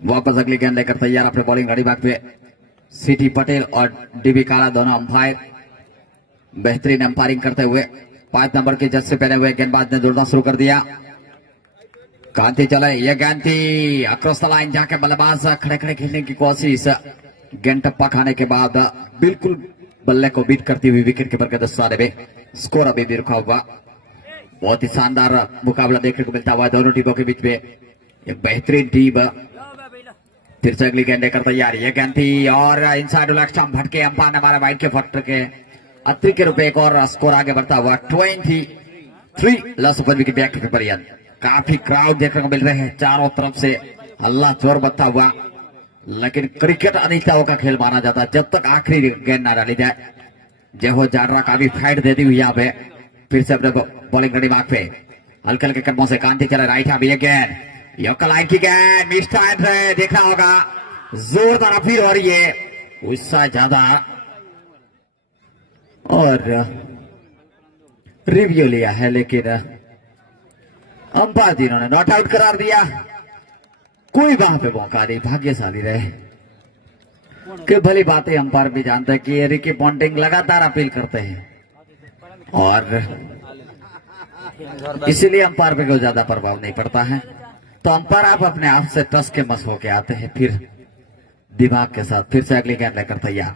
वापस अगली गेंद लेकर तैयार अपने बॉलिंग घड़ी बाग पे सीटी पटेल और डीबी काला दोनों अंपायर बेहतरीन अंपायरिंग करते हुए 5 नंबर की जर्सी पहने हुए गेंदबाज ने दौड़ना शुरू कर दिया। कांति चले, ये गेंद थी अक्रॉस द लाइन, जाके बल्लेबाज खड़े खड़े खेलने की कोशिश, गेंद टप्पा खाने के बाद बिल्कुल बल्ले को बीट करती हुई विकेट कीपर के दस्ताने में स्कोर अभी भी रुका हुआ। बहुत ही शानदार मुकाबला देखने को मिलता हुआ दोनों टीमों के बीच में, एक बेहतरीन टीम फिर से अगली गेंद लेकर तैयार। ये गेंद थी और इनसाइड लेग स्टंप भटके, अंपायर ने मारे वाइड के फट के अत्री के रूप एक और स्कोर आगे बढ़ता हुआ 23 loss of 1 wicket back to pavilion. काफी क्राउड देखने को मिल रहे हैं चारों तरफ से, हल्ला जोर बत्ता हुआ, लेकिन क्रिकेट अनिश्चितताओं का खेल माना जाता है जब तक आखिरी गेंद ना डाली जाए। जेहो जाडरा काफी फाइट देती हुई यहाँ पे फिर से अपने बॉलिंग घड़ी मार्ग पे हल्के हल्के कदमों से कांति चला राइट हाथ ये गेंद, लाइन की गेंद मिस टाइम है, देखना होगा जोरदार अपील हो रही है उससे ज्यादा और रिव्यू लिया है, लेकिन अंपायर जी ने नॉट आउट करार दिया। कोई वहां पे मौका नहीं, भाग्यशाली रहे कि भली बातें अंपायर भी जानते हैं कि रिकी पॉन्टिंग लगातार अपील करते हैं और इसीलिए अंपायर पे कोई ज्यादा प्रभाव नहीं पड़ता है। तो अंपायर आप अपने आप से टस के मस होके आते हैं, फिर दिमाग के साथ फिर से अगली गेंद लेकर तैयार,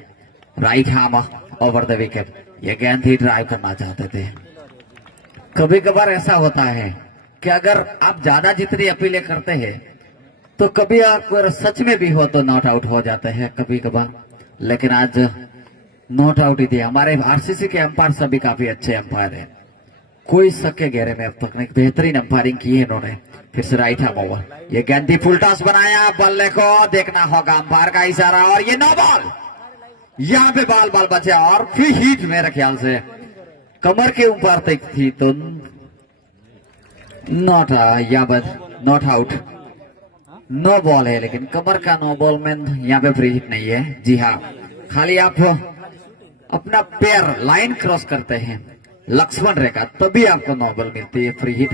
right harm over the wicket. ये गेंद ही ड्राइव करना चाहते थे। कभी कभार ऐसा होता है कि अगर आप ज्यादा जितनी अपीलें करते हैं तो कभी आप सच में भी हो तो नॉट आउट हो जाते हैं कभी कभार, लेकिन आज नॉट आउट ही दिया। हमारे आरसीसी के अंपायर सभी काफी अच्छे अंपायर हैं, कोई शक के घेरे में अब तक नहीं, बेहतरीन अंपायरिंग की है इन्होंने। फिर से राइट हैंड ओवर, ये गेंदी फुल टॉस बनाया, बल्ले को देखना होगा अंपायर का इशारा और ये नो बॉल, यहाँ पे बाल बाल बचा और फ्री हिट मेरे ख्याल से कमर के ऊपर तक थी तो नॉट यहाँ पर नॉट आउट, नो बॉल है, लेकिन कमर का नो बॉल में यहाँ पे फ्री हिट नहीं है। जी हाँ, खाली आप अपना पैर लाइन क्रॉस करते हैं लक्ष्मण रेखा तभी आपको नो बॉल मिलती है, फ्री हिट।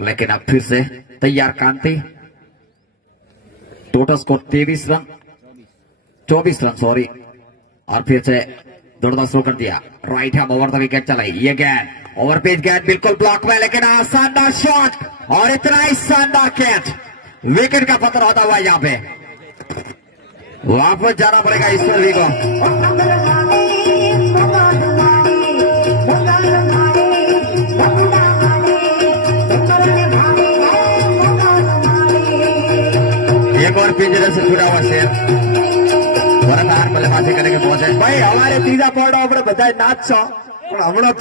लेकिन अब फिर से तैयार कांति, टोटल स्कोर 24 रन सॉरी, और फिर से दौड़ना शुरू कर दिया, right hand over the wicket चलाई। ये गेंद ओवर पेज गेंद बिल्कुल ब्लॉक में, लेकिन शानदार शॉट और इतना ही शानदार कैच, विकेट का पतन होता हुआ यहाँ पे वापस जाना पड़ेगा ईश्वर को। एक और पिंजरे से जुड़ा हुआ शेर बल्लेबाजी करने के पहुंचे भाई हमारे तीजा पॉइंट पर बधाई नाच छो પણ હમણાં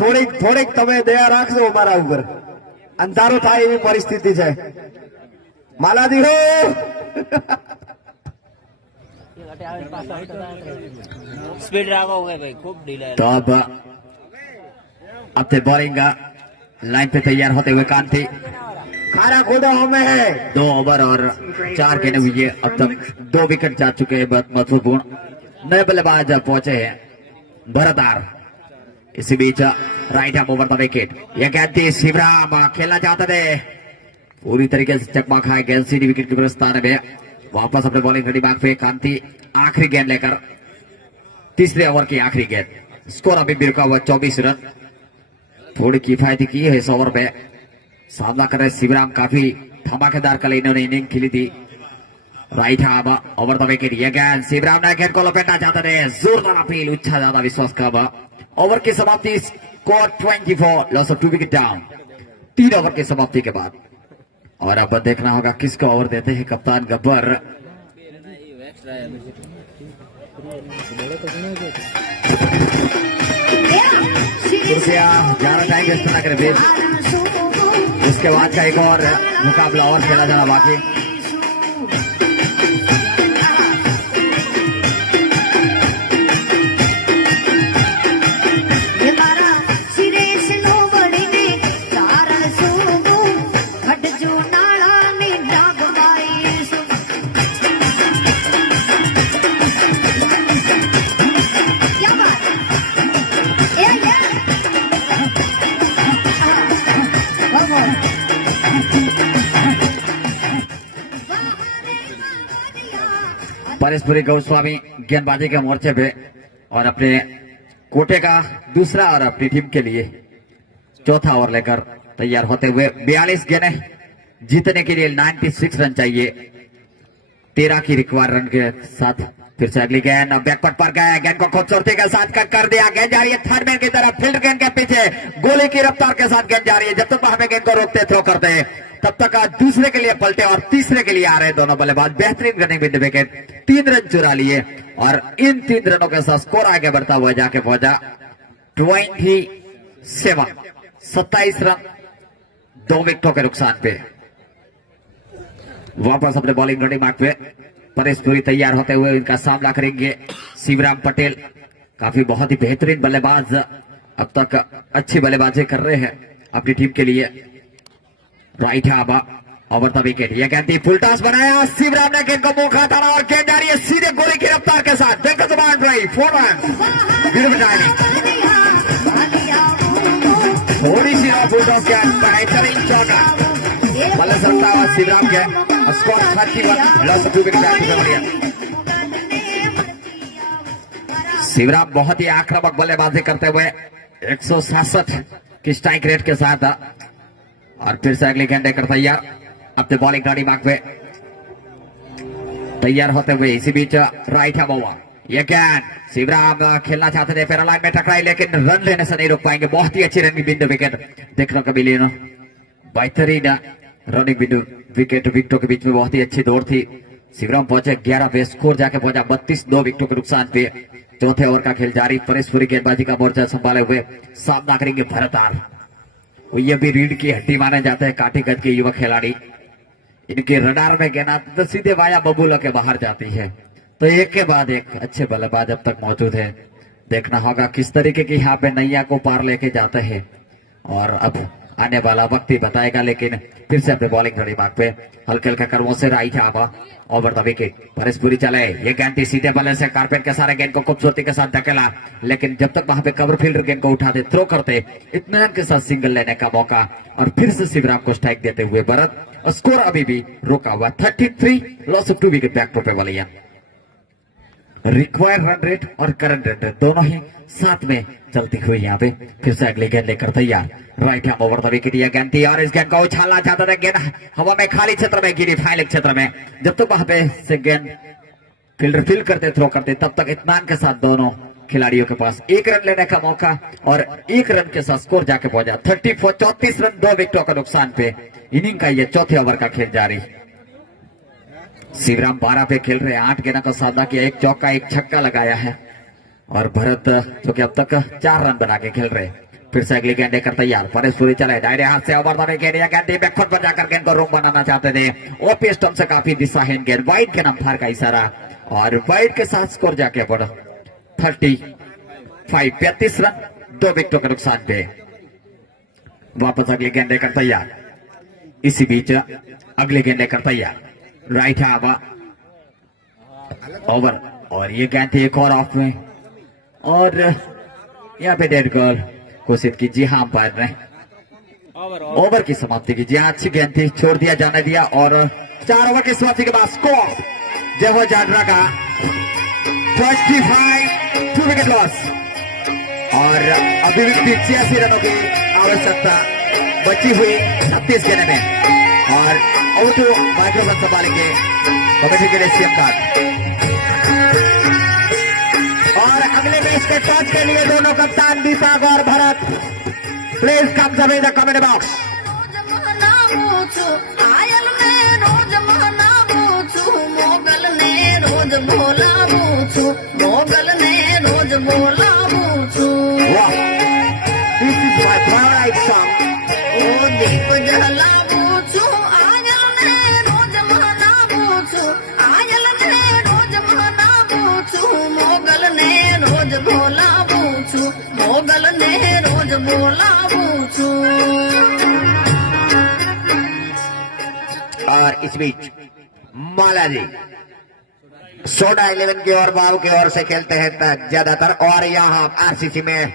થોડીક તમે દયા રાખજો અમારા ઉપર, અંધારો થાય એવી પરિસ્થિતિ છે। માલાદી હો स्पीड राखो भाई, खूब ढीला है। तो अब अपने बॉलिंग लाइन पे तैयार होते हुए कांति खारा खुदा में है। 2 ओवर और 4 गेंद हुई है, अब तक 2 विकेट जा चुके हैं। बहुत महत्वपूर्ण नए बल्लेबाज पहुंचे हैं भरत आर। इसी बीच right hand over the wicket, यह गेंद थी शिवराम खेलना चाहते थे, पूरी तरीके से चकमा खाए गेंद सीधी विकेट के प्रस्थान में। वापस अपने बॉलिंग रेडी बाग पे कांति आखिरी गेंद लेकर, तीसरे ओवर की आखिरी गेंद। स्कोर अभी भी रुका हुआ 24 रन। थोड़ी किफायती की है इस ओवर में, सामना कर रहे शिवराम। काफी धमाकेदार कल इन्होंने इनिंग खेली थी। Right hand over the wicket, यह गेंद शिवराम ने गेंद को लपेटना चाहते थे, जोरदार अपील, उच्छा ज्यादा विश्वास का। ओवर की समाप्ति, score 24, loss of 2 wicket down. 3 over की समाप्ति के बाद। और अब देखना होगा किसको ओवर देते हैं कप्तान गब्बर। कृपया ज्यादा टाइम वेस्ट ना करें प्लीज। उसके बाद का एक और मुकाबला और खेला जाना बाकी। परेशपुरी गोस्वामी गेंदबाजी के मोर्चे पे और अपने कोटे का दूसरा और अपनी टीम के लिए चौथा ओवर लेकर तैयार होते हुए। 42 गेंदें जीतने के लिए 96 रन चाहिए। 13 की रिक्वायर रन के साथ फिर से अगली गेंद बैकवर्ड पर गया, गेंद को खूबसूरती के साथ कट कर दिया। गेंद जा रही है थर्ड मैन की तरफ, फील्ड गेंद के पीछे गोली की रफ्तार के साथ गेंद जा रही है। जब तक वहां पे गेंद को रोकते थ्रो करते तब तक दूसरे के लिए पलटे और तीसरे के लिए आ रहे दोनों बल्लेबाज। बेहतरीन रनिंग विद विकेट, 3 रन चुरा लिए और इन 3 रनों के साथ स्कोर आगे बढ़ता हुआ जाके पहुंचा 27, 27 रन 2 विकेटों के नुकसान पे। वापस अपने बॉलिंग रेडी मार्क पे परेशपुरी तैयार होते हुए इनका सामना करेंगे शिवराम पटेल। काफी बहुत ही बेहतरीन बल्लेबाज, अब तक अच्छी बल्लेबाजी कर रहे हैं अपनी टीम के लिए। Right hand over the wicket, यह गेंद फुल टॉस बनाया, शिवराम ने गेंद को मुंह खाताना और गेंद जा रही है सीधे गोली की रफ्तार के साथ। देखो जबान ड्राइव 4 रन। थोड़ी सी फुल टॉस के बेहतरीन चौका बल्ले सकता है शिवराम के। Score 31, loss of 2 wicket. Shivram बहुत ही आक्रामक बल्लेबाजी करते हुए 167 की स्ट्राइक रेट के साथ और फिर से अगली गेंद लेकर तैयार अपने बॉलिंग गाड़ी मार्ग पे तैयार होते हुए। इसी बीच राइट हैंड ओवर, यह गेंद शिवराम खेलना चाहते थे, पैरा लाइन में टकराई लेकिन रन लेने से नहीं रोक पाएंगे। बहुत ही अच्छी रनिंग बिंदु विकेट देखने को मिली, बेहतरीन रनिंग बिंदु विकेट। विकेटों के बीच में बहुत ही अच्छी दौड़ थी। शिवराम पहुंचे 11 पे, स्कोर जाके पहुंचा 32, 2 विकेटों के नुकसान पे। चौथे ओवर का खेल जारी, परेशपुरी गेंदबाजी का मोर्चा संभाले हुए सामना करेंगे भरत आर। ये भी रीढ़ की हड्डी माने जाते हैं काठी कद के युवा खिलाड़ी। इनके रडार में गेंद तो सीधे वाया बबूला के बाहर जाती है, तो एक के बाद एक अच्छे बल्लेबाज अब तक मौजूद है। देखना होगा किस तरीके की यहाँ पे नैया को पार लेके जाते हैं और अब आने वाला वक्त ही बताएगा। लेकिन फिर से अपने बॉलिंग रेडी मार्क पे हल्के हल्के कर्मों से right hand over the wicket, Pareshpuri चले, ये गेंद सीधे बल्ले से कारपेट के सारे गेंद को खूबसूरती के साथ धकेला, लेकिन जब तक वहां पे कवर फील्डर गेंद को उठाते थ्रो करते इत्मीनान के साथ सिंगल लेने का मौका और फिर से शिवराम को स्ट्राइक देते हुए भरत। स्कोर अभी भी रोका हुआ 33, loss of 2 wicket back to pavilion. Required run rate और करंट रन रेट दोनों ही साथ में चलती हुई यहाँ पे फिर से अगली गेंद लेकर तैयार। Right hand over the wicket, यह गेंद थी और इस गेंद को उछालना चाहता था, गेंद हवा में खाली क्षेत्र में गिरी, फाइल क्षेत्र में। जब तक वहां पे से गेंद फील्डर फील्ड करते थ्रो करते तब तक इत्मीनान के साथ दोनों खिलाड़ियों के पास 1 रन लेने का मौका और 1 रन के साथ स्कोर जाके पहुंचा 34 रन 2 विकेटों का नुकसान पे। इनिंग का यह चौथे ओवर का खेल जारी। शिवराम 12 पे खेल रहे, 8 गेंदों का सामना किया, 1 चौका 1 छक्का लगाया है और भरत जो कि अब तक 4 रन बना के खेल रहे। फिर से अगली गेंद लेकर तैयार, परेशपुरी चले, दाहिने हाथ से ओवर द विकेट, यह गेंद बैकफुट पर जाकर गेंद को रूम बनाना चाहते थे। ओपी स्टंप से काफी दिशाहीन गेंद, वाइड के अंपायर का इशारा और वाइड के साथ स्कोर जाके पड़ा 35 रन 2 विकेटों के नुकसान पे। वापस अगली गेंद लेकर तैयार, इसी बीच अगले गेंद लेकर तैयार, राइट हैव ओवर, और ये गेंद थी एक और ऑफ में, और यहाँ पे डेड बॉल घोषित की। जी हाँ, अंपायर ने ओवर की समाप्ति की। जी हाँ, अच्छी गेंद थी, छोड़ दिया, जाने दिया, और 4 ओवर की समाप्ति के बाद स्कोर जय हो जाडरा का 25, 2 विकेट लॉस, और अभी भी 85 रनों की आवश्यकता बची हुई 36 गेंद में, और आउट माइक्रोफोन संभालेंगे कमेटी के लिए सीएम कार्ड। और अगले मैच के टॉस के लिए दोनों कप्तान दीपक और भरत प्लीज कम समय द कमेंट बॉक्स। आयल में रोज मनावू छू, मोगल ने रोज बोलावू छू, मोगल ने रोज बोलावू छू। वाह, this is my favourite song. ओ दीप जलावू छू, आयल ने रोज मनावू छू, आयल ने रोज मनावू छू, मोगल ने रोज बोलावू छू, मोगल ने रोज बोलावू छू। और इस बीच माला जी सोडा 11 की ओर, बाबू की ओर से खेलते हैं ज्यादातर, और यहाँ आरसीसी में,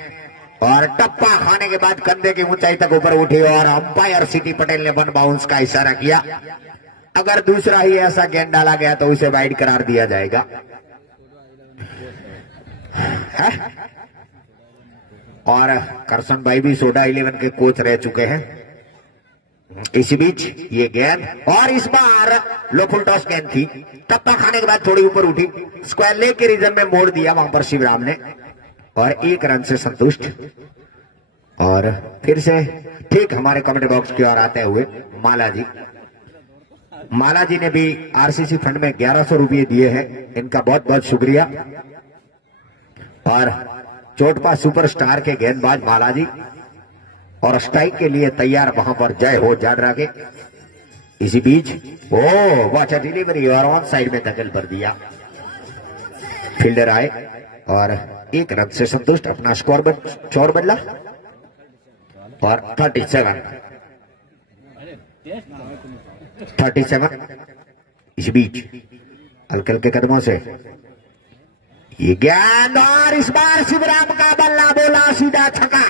और टप्पा खाने के बाद कंधे की ऊंचाई तक ऊपर उठी, और अंपायर सिटी पटेल ने 1 बाउंस का इशारा किया। अगर दूसरा ही ऐसा गेंद डाला गया तो उसे वाइड करार दिया जाएगा। है? और करसन भाई भी सोडा 11 के कोच रह चुके हैं। इसी बीच ये गेंद, और इस बार लो फुल टॉस गेंद थी, टप्पा खाने के बाद थोड़ी ऊपर उठी, स्क्वायर लेग के रीजन में मोड़ दिया वहां पर शिवराम ने, और 1 रन से संतुष्ट। और फिर से ठीक हमारे कमेंट बॉक्स की ओर आते हुए माला जी ने भी आरसीसी फंड में 1100 रुपये दिए हैं, इनका बहुत बहुत शुक्रिया। और चोटपा सुपरस्टार के गेंदबाज माला जी, और स्ट्राइक के लिए तैयार वहां पर जय हो जाडरा के। इसी बीच ओ वॉच डिलीवरी, और ऑन साइड में दखल कर दिया, फील्डर आए, और 1 रन से संतुष्ट, अपना स्कोर बदला, और 37। इस बीच हल्के हल्के कदमों से ये गेंद, और इस बार शिवराम का बल्ला बोला सीधा छक्का।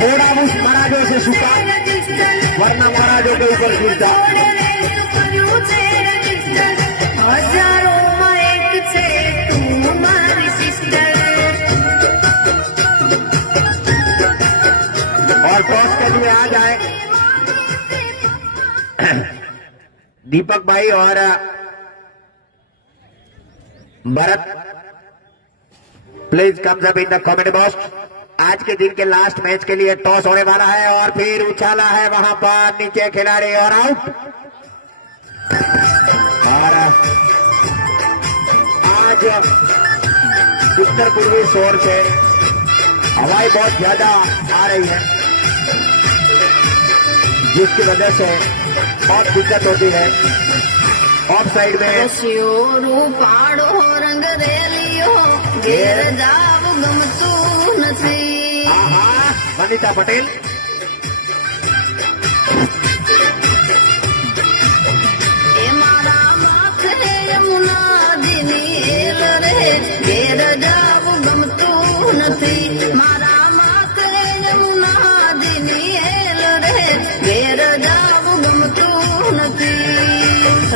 थोड़ा उस महाराजों से सुखा, वरना महाराजों के ऊपर गिरता। हजारों में एक छे तू मारी सिस्टर। और टॉस के लिए आ जाए दीपक भाई और Bharat, please comes up in the comment box. आज के दिन के लास्ट मैच के लिए टॉस होने वाला है, और फिर उछाला है वहां पर नीचे खिलाड़ी, और आउट। और आज उत्तर पूर्वी शोर से हवाई बहुत ज्यादा आ रही है, जिसकी वजह से बहुत दिक्कत होती है। ऑफ साइड में पाड़ो रंग रेलियो घेर जाव गमतू नथी। वनिता पटेल, ए मारा माथ है यमुना दिनी हेल रे घेर जाव गमतू नथी। मारा माथ है यमुना दिनी हेल रे घेर जाव गमतू नथी।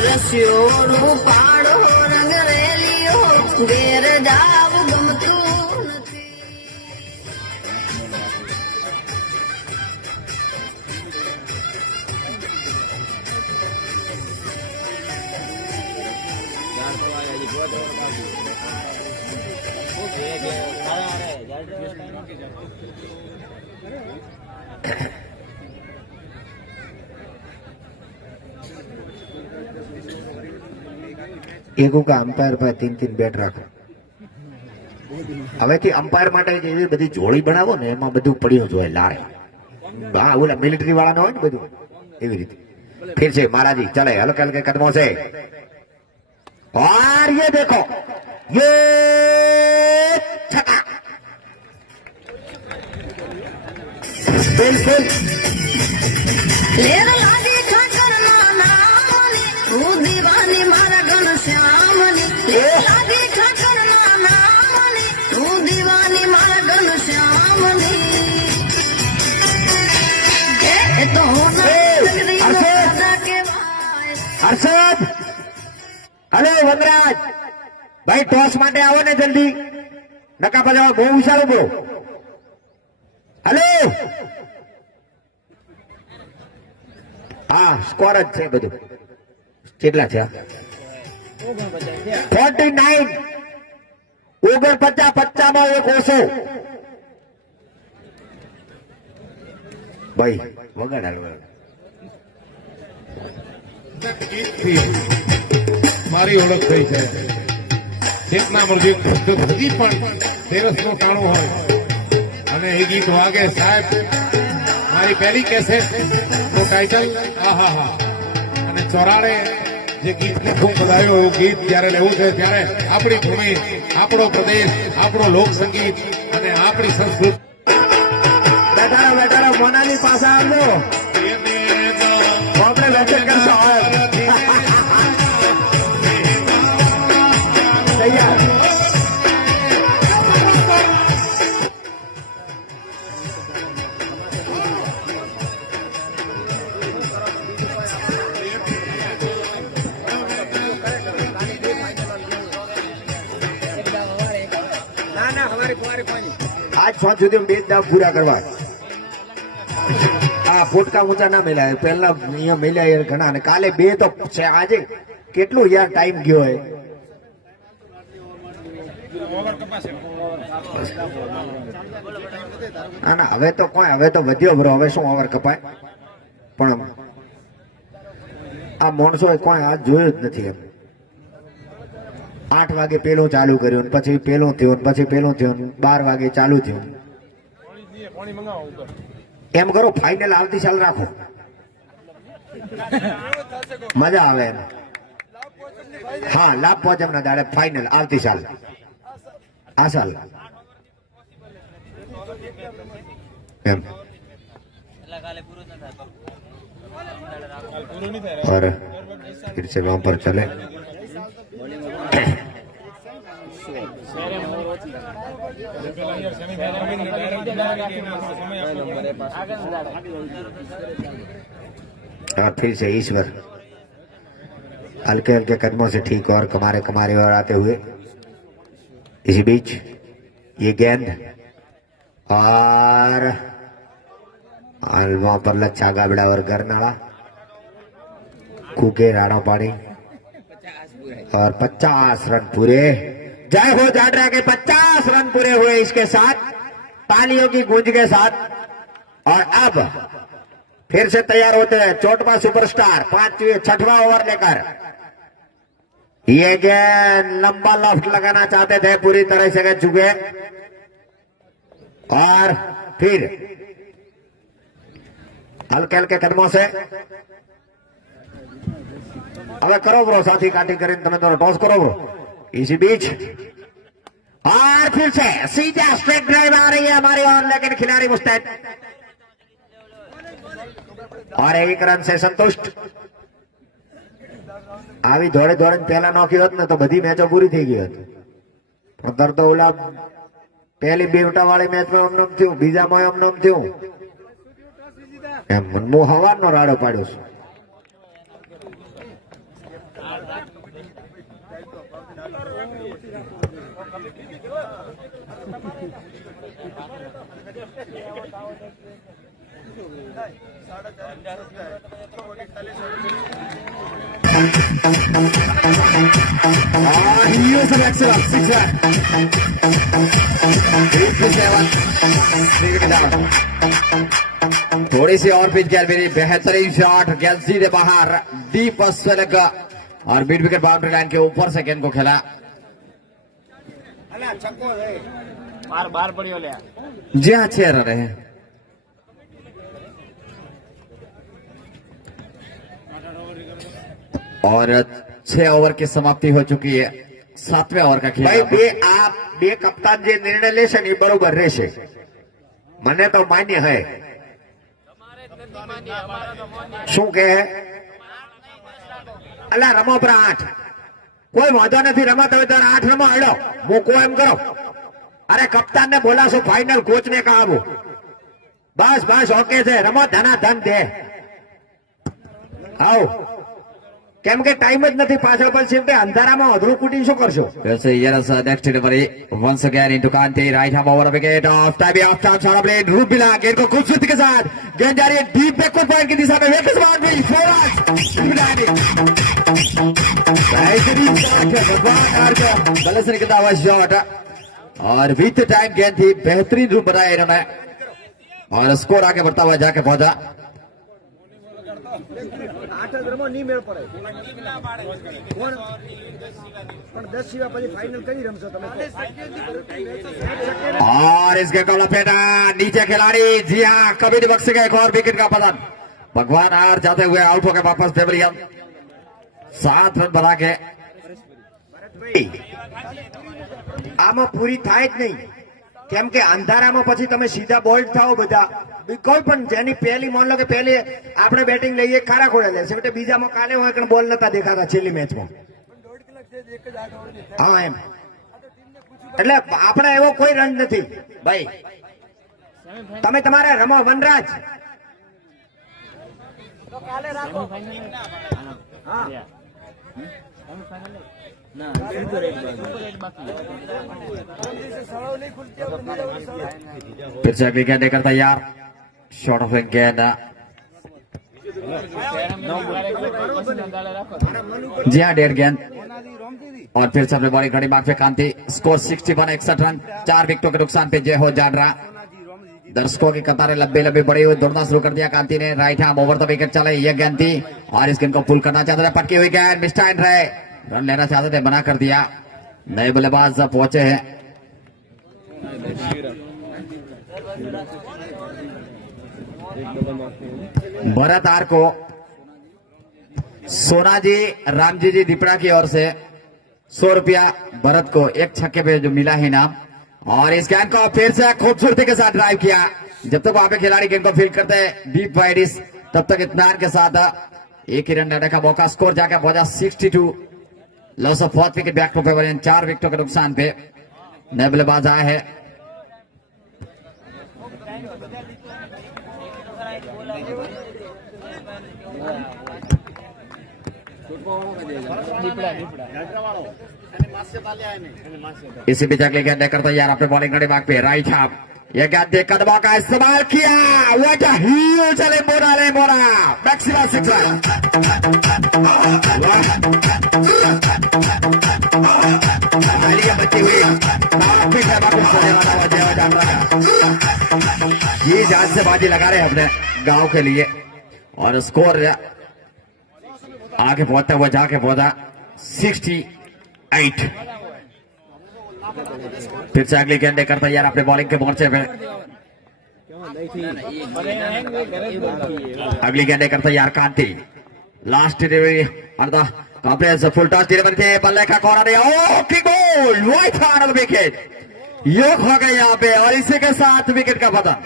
रसियो पाड़ो रंग रेलियो घेर जाव गमतू नथी। એકો કે અમ્પાયર પર 3-3 બેટ રાખો। હવેથી અમ્પાયર માટે જે બધી જોડી બનાવો ને એમાં બધું પડ્યું જોઈએ લારે, હા ઓલા મિલિટરી વાળા ન હોય ને બધું એવી રીતે। फिर से महाराजी चले हल्के हल्के कदमों से, और ये देखो ये छक्का, बिल्कुल લેર લાગી ઠાકરના નામની હું દીવાની મારા ઘનશ્યામની લેર લાગી ઠાકરના નામની હું દીવાની મારા ઘનશ્યામની એ તો હર્ષદ, હલો વનરાજ ભાઈ, ટોસ માટે આવો ને જલ્દી, નકા પજાવો બહુ વિશાળ બહુ. હલો, હા સ્કોર જ છે બધું. કેટલા છે? 49. 49, 50 માં એક ઓછો. ભાઈ વગાડ મારી ઓળખ થઈ છે. ચેતના મૃદિક હજી પણ 13નું કાણું હોય અને એ ગીત વાગે સાહેબ. મારી પહેલી કેસેટ નું ટાઇટલ આહા, અને ચોરાડે જે ગીતને ખૂબ બધાયું એવું ગીત જયારે લેવું છે ત્યારે આપણી ભૂમિ, આપણો પ્રદેશ, આપણો લોક સંગીત અને આપણી સંસ્કૃતિ. બેટાડો મોનાલી પાસે આવજો, આપણે વેચન કરશો. તૈયાર. ના ના હવારે પાણી આજ 5 સુધી 2 દાવ પૂરા કરવા. આ ફોટકા ઊંચા ના મેલાય, પહેલા અહીંયા મેલ્યા ઘણા, અને કાલે 2 તો છે. આજે કેટલું યાર ટાઈમ ગયો હોય. ના હવે તો કોઈ, હવે તો વધ્યો બ્રો, હવે શું ઓવર કપાય. પણ આ માણસો કોઈ આજ જોયું જ નથી. એમ 8 વાગે પેલું ચાલુ કર્યું, પછી પેલું થયું, પછી પેલું થયું, 12 વાગે ચાલુ થયું. એમ કરો ફાઇનલ આવતી સાલ રાખો, મજા આવે એમ. હા, લાભ પહોંચમ ના દાડે ફાઇનલ આવતી સાલ, આ સાલ એમ. और फिर से वहां पर चले. और फिर से ईश्वर हल्के हल्के कदमों से ठीक और कमारे कमारे और आते हुए. इसी बीच ये गेंद और वहां पर लच्छा गाबड़ा और गरनाड़ा कूके राणा पानी और 50 रन पूरे. जय हो जाडरा के 50 रन पूरे हुए इसके साथ, तालियों की गूंज के साथ. और अब फिर से तैयार होते हैं चोटवा सुपरस्टार 6वां ओवर लेकर. ये गेंद लंबा लफ्ट लगाना चाहते थे, पूरी तरह से गए चुके. और फिर हल्के हल्के कदमों से હવે કરો બ્રો, સાથી કાટી કરીને તમે તમારો ટોસ કરો બ્રો. इसी बीच और फिर से सीधा स्ट्रेट ड्राइव आ रही है हमारी ओर, लेकिन खिलाड़ी मुस्तैद और 1 रन से संतुष्ट. આવી દોડે દોડે પહેલા નોકી હોત ને તો બધી મેચો પૂરી થઈ ગઈ હતી. પણ તો ઓલા પહેલી બેવટા વાળી મેચમાં એમનેમ થયું, બીજામાં એમનેમ થયું. એમ હું હવાનો રાડો પાડ્યો છું. थोड़ी सी और पिच गेंद मेरी बेहतरीन शॉट, गेंद सीधे बाहर डीप से लगा और मिड विकेट बाउंड्री लाइन के ऊपर से गेंद को खेला. બાર પડ્યો લે. जी हाँ, 6 रन है. और 6 ओवर की समाप्ति हो चुकी है. 7वें ओवर का खेल. ભાઈ બે કપ્તાન જે નિર્ણય લેશે ને એ બરોબર રહેશે, મને તો માન્ય હે. શું કહે અલા રમો પર 8 કોઈ વાંધો નથી રમત હવે તાર 8 રમો હડો મૂકો એમ કરો અરે કપ્તાન ને બોલાશો ફાઇનલ કોચ ને કહાવો બસ બસ ઓકે છે રમો ધના ધન દે આવો કેમ કે ટાઈમ જ નથી પાછળ પર છે અંધારામાં અધરું કુટી શું કરશો Yes, yes, next delivery once again into Kante, right hand over wicket off time shot blade रूप मिला गेंद को खूबसूरती के साथ गेंद जा रही है डीप बैकवर्ड पॉइंट की दिशा में वेकस बाउंड्री 4 रन गले से निकलता हुआ शॉट और विथ टाइम गेंद थी बेहतरीन रूप बनाया इन्होंने और स्कोर आगे बढ़ता हुआ जाके पहुंचा 8 જ રમો નહીં મેળ પડે કોણ પણ 10 સિવાય પછી ફાઇનલ કઈ રમશો તમે और इस गेंद को लपेटा नीचे खिलाड़ी जी हाँ कभी नहीं बख्शेगा एक और विकेट का पतन भगवान हार जाते हुए आउट होकर वापस पेवलियन 7 रन बना के આમાં પૂરી થાય જ નહીં કેમ કે અંધારામાં પછી તમે સીધા બોલ્ડ થાઓ બધા કોઈ પણ જેની પહેલી માન લો કે પહેલી આપણે બેટિંગ લઈએ ખારા ખોડે લે છે બીજામાં કાલે હોય કે બોલ નતા દેખાતા છેલ્લી મેચમાં હા એમ એટલે આપણે એવો કોઈ રન નથી ભાઈ તમે તમારે રમો વનરાજ फिर से अगली गेंद लेकर तैयार शॉट ऑफ गेंद जी हाँ 1.5 गेंद और फिर से अपने बॉलिंग खड़ी मार्क पे कांति स्कोर 61 61 रन 4 विकेटों के नुकसान पे जय हो जाडरा दर्शकों की कतारें लंबे लंबे बड़ी हुई दौड़ना शुरू कर दिया कांति ने right hand over the wicket चले ये गेंद थी और इस गेंद को पुल करना चाहते थे पटकी हुई गेंद मिस्टाइन रहे रन लेना चाहते थे मना कर दिया नए बल्लेबाज पहुंचे हैं भरत आर को सोना जी रामजी जी दीपड़ा की ओर से 100 रुपया भरत को एक छक्के पे जो मिला है इनाम और इस गेंद को फिर से खूबसूरती के साथ ड्राइव किया जब तक वहां पे खिलाड़ी गेंद को फील्ड करते हैं डीप वाइडिस तब तक इत्मीनान के साथ एक ही रन डालने का मौका स्कोर जाकर पहुंचा 62 loss of 4 wicket back to pavilion 4 विकेटों के नुकसान पे नए बल्लेबाज आए हैं इसी बीच अगले गेंद लेकर तैयार अपने बॉलिंग खड़े भाग पे राइट हाफ ये गेंद दे कदमों का इस्तेमाल किया व्हाट अ हील चले मोरा मैक्सिमम 6 रन बची हुई ये जान से बाजी लगा रहे हैं अपने गांव के लिए और स्कोर आगे पहुंचता हुआ जाके पहुंचा 68 फिर से अगली गेंद लेकर तैयार अपने बॉलिंग के मोर्चे पे अगली गेंद लेकर तैयार कांति लास्ट डिलीवरी अर्धा कॉम्प्लेक्स फुल टॉस डिलीवरी थे बल्ले का कॉर्नर है की गोल वाइट ऑन द विकेट ये हो गया यहाँ पे और इसी के साथ विकेट का पतन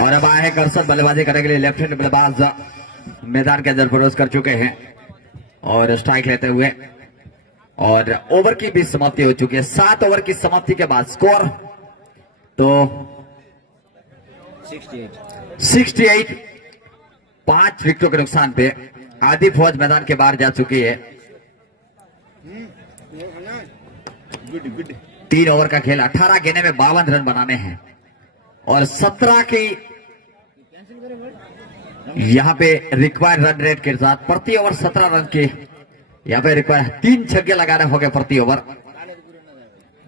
और अब आए हैं करसत बल्लेबाजी करने के लिए लेफ्ट हैंड बल्लेबाज मैदान के अंदर प्रवेश कर चुके हैं और स्ट्राइक लेते हुए और ओवर की भी समाप्ति हो चुकी है 7 ओवर की समाप्ति के बाद स्कोर तो 68 5 विकेटों के नुकसान पे आधी फौज मैदान के बाहर जा चुकी है 3 ओवर का खेल 18 गेंदे में 52 रन बनाने हैं और 17 की यहां पे रिक्वायर्ड रन रेट के साथ प्रति ओवर 17 रन के यहां पे रिक्वायर्ड 3 छक्के लगाने हो गए प्रति ओवर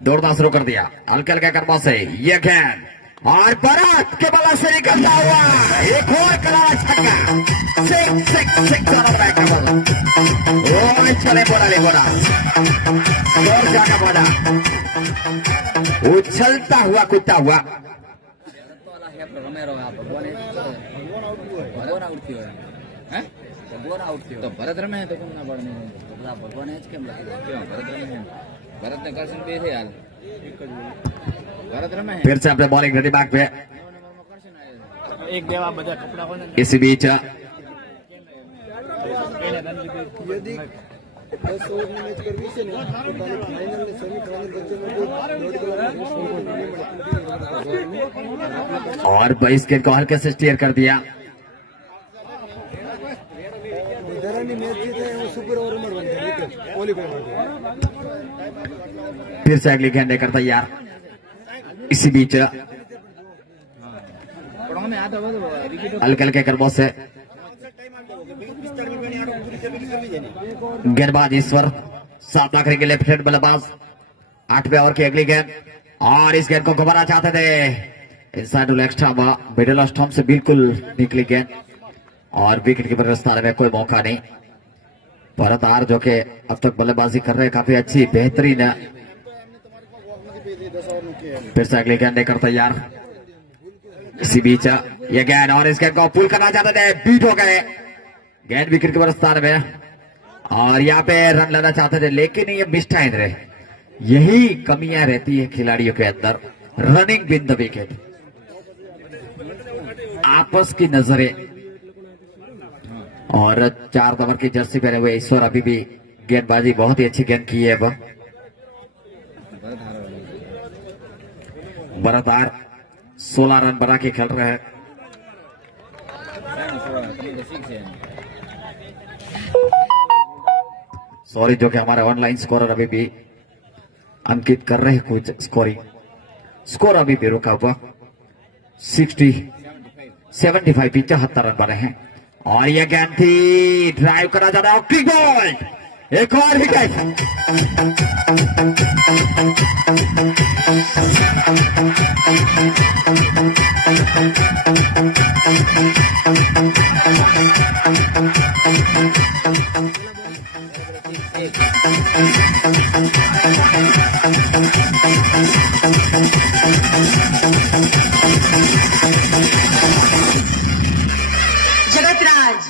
दौड़ना शुरू कर दिया हल्के हल्के कर्मों से ये गेंद और भरत के बल्ला से निकलता हुआ एक और करारा छक्का। सिक्स रन बैक का बॉल। ओ चले बोला ले बोला और जाकर बोला उछलता हुआ कूदता हुआ। तो भरत रमे तो केम ना पड़ने भगवान ज केम लगे क्यों भरत रमे भरत ने कर्षण पे थे यार भरत रमे फिर से अपने बॉलिंग रेडी बैक पे एक देवा बजा कपड़ा को इसी बीच यदि 10 ओवर ની મેચ કરવી છે ને તો તારે ફાઇનલ ને સેમીફાઇનલ વચ્ચેનો और 22 गेंद को हल्के से स्टीयर कर दिया। વધારાની મેચ જે થાય એમાં સુપર ઓવર રમવાની છે વિકેટ ક્વોલિફાય માટે फिर से अगली गेंद लेकर तैयार। इसी बीच में आता हुआ विकेट हल्के हल्के कर्मों से गेंदबाज ईश्वर सामना करेंगे लेफ्ट हैंड बल्लेबाज। 8वें ओवर की अगली गेंद और इस गेंद को घुमाना चाहते थे inside leg stump middle stump से बिल्कुल निकली गेंद और विकेट कीपर के स्थान में कोई मौका नहीं। भरत आर जो कि अब तक बल्लेबाजी कर रहे हैं काफी अच्छी बेहतरीन है। फिर से अगली गेंद लेकर तैयार। इसी बीच ये गेंद और इस गेंद को पुल करना चाहते थे बीट हो गए गेंद विकेट कीपर स्थान में और यहाँ पे रन लेना चाहते थे लेकिन ये मिस्टाइम रहे। यही कमियां रहती है खिलाड़ियों के अंदर रनिंग विद द विकेट आपस की नजरें। और 4 नंबर की जर्सी पहने हुए ईश्वर अभी भी गेंदबाजी बहुत ही अच्छी गेंद की है। अब भरत आर 16 रन बना के खेल रहे हैं। सॉरी जो कि हमारे ऑनलाइन स्कोरर अभी भी अंकित कर रहे हैं कुछ स्कोर अभी भी रुका हुआ 75 75 रन बने हैं। और ये गेंद थी ड्राइव करा जा रहा है क्लिक बॉल एक और विकेट। जगतराज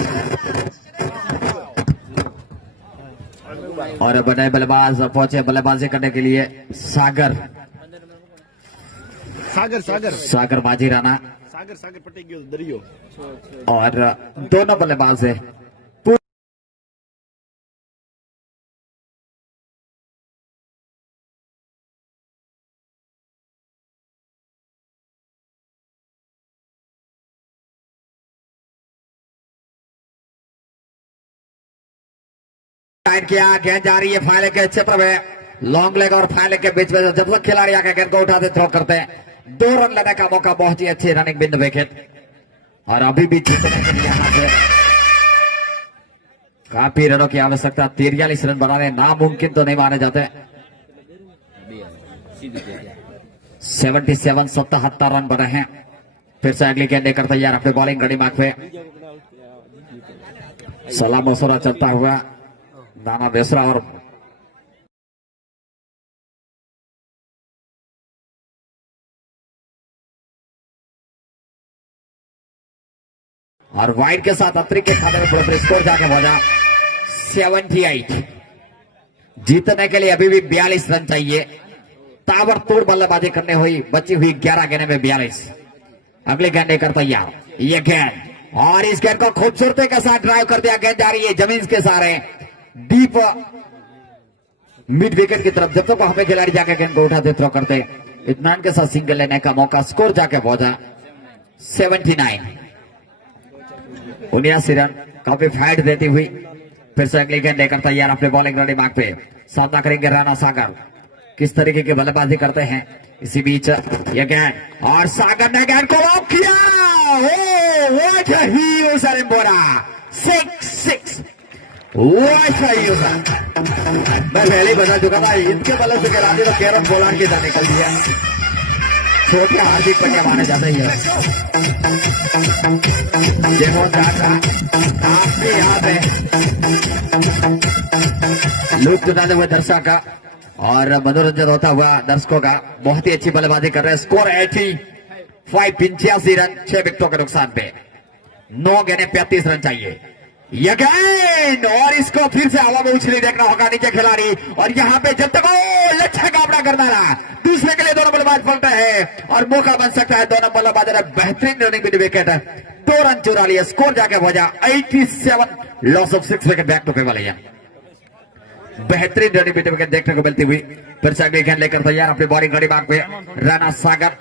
और बने बल्लेबाज पहुंचे बल्लेबाजी करने के लिए सागर माझी राणा સાગર પટી ગયો દરિયો और दोनों बल्लेबाज है। किया गेंद जा रही है फाइल के क्षेत्र में लॉन्ग लेग और फाइल के बीच में जब तक खिलाड़ी आके गेंद को उठाते थ्रो करते हैं 2 रन लेने का मौका बहुत ही अच्छी रनिंग बिंद विकेट। और अभी भी जीतने के लिए यहाँ पे काफी रनों की आवश्यकता 43 रन बनाने नामुमकिन तो नहीं माने जाते। 77 रन बने हैं। फिर से अगली गेंद लेकर तैयार अपने बॉलिंग गड़ी मार्ग पे सलाम मशुरा चलता हुआ नाना बेसरा और वाइड के साथ अतिरिक्त के खाते में पूरा स्कोर जाके पहुंचा 78। जीतने के लिए अभी भी 42 रन चाहिए। ताबड़तोड़ बल्लेबाजी करने हुई बची हुई 11 गेंद में 42। अगली गेंद लेकर तैयार ये गेंद और इस गेंद को खूबसूरती के साथ ड्राइव कर दिया। गेंद जा रही है जमीन के सहारे डीप मिड विकेट की तरफ। जब तक तो हमें खिलाड़ी जाकर गेंद को उठाते थ्रो करते इत्मीनान के साथ सिंगल लेने का मौका स्कोर जाके पहुंचा 79। 79 रन काफी फाइट देती हुई। फिर से अगली गेंद लेकर तैयार अपने बॉलिंग रेडी मार्ग पे सामना करेंगे राणा सागर किस तरीके की बल्लेबाजी करते हैं। इसी बीच ये गेंद और सागर ने गेंद को लॉक किया। व्हाट अ यूजर इन बोरा 6 मैं पहले ही बता चुका था इनके बल्ले से गिरा दी तो कैरम बोलान की निकल दिया। छोटे हार्दिक पंड्या माने जाते ही है। जय हो जाटरा आपके यहाँ पे लुप्त उठाते हुए दर्शक का और मनोरंजन होता हुआ दर्शकों का बहुत ही अच्छी बल्लेबाजी कर रहे हैं। स्कोर 85 85 रन 6 विकेटों के नुकसान पे 9 गेंदें 35 रन चाहिए। ये गेंद और इसको फिर से हवा में उछली देखना होगा नीचे खिलाड़ी और यहाँ पे जब तक अच्छा कामना करना रहा दूसरे के लिए दोनों बल्लेबाज पलटा है और मौका बन सकता है। दोनों बल्लेबाज ने बेहतरीन रनिंग विद विकेट 2 रन चुरा लिए। स्कोर जाके पहुंचा 87 loss of 6 wicket back to pavilion. बेहतरीन रनिंग विद विकेट देखने को मिलती हुई फिर से अगली गेंद लेकर तैयार अपनी बॉलिंग घड़ी बाग पे राणा सागर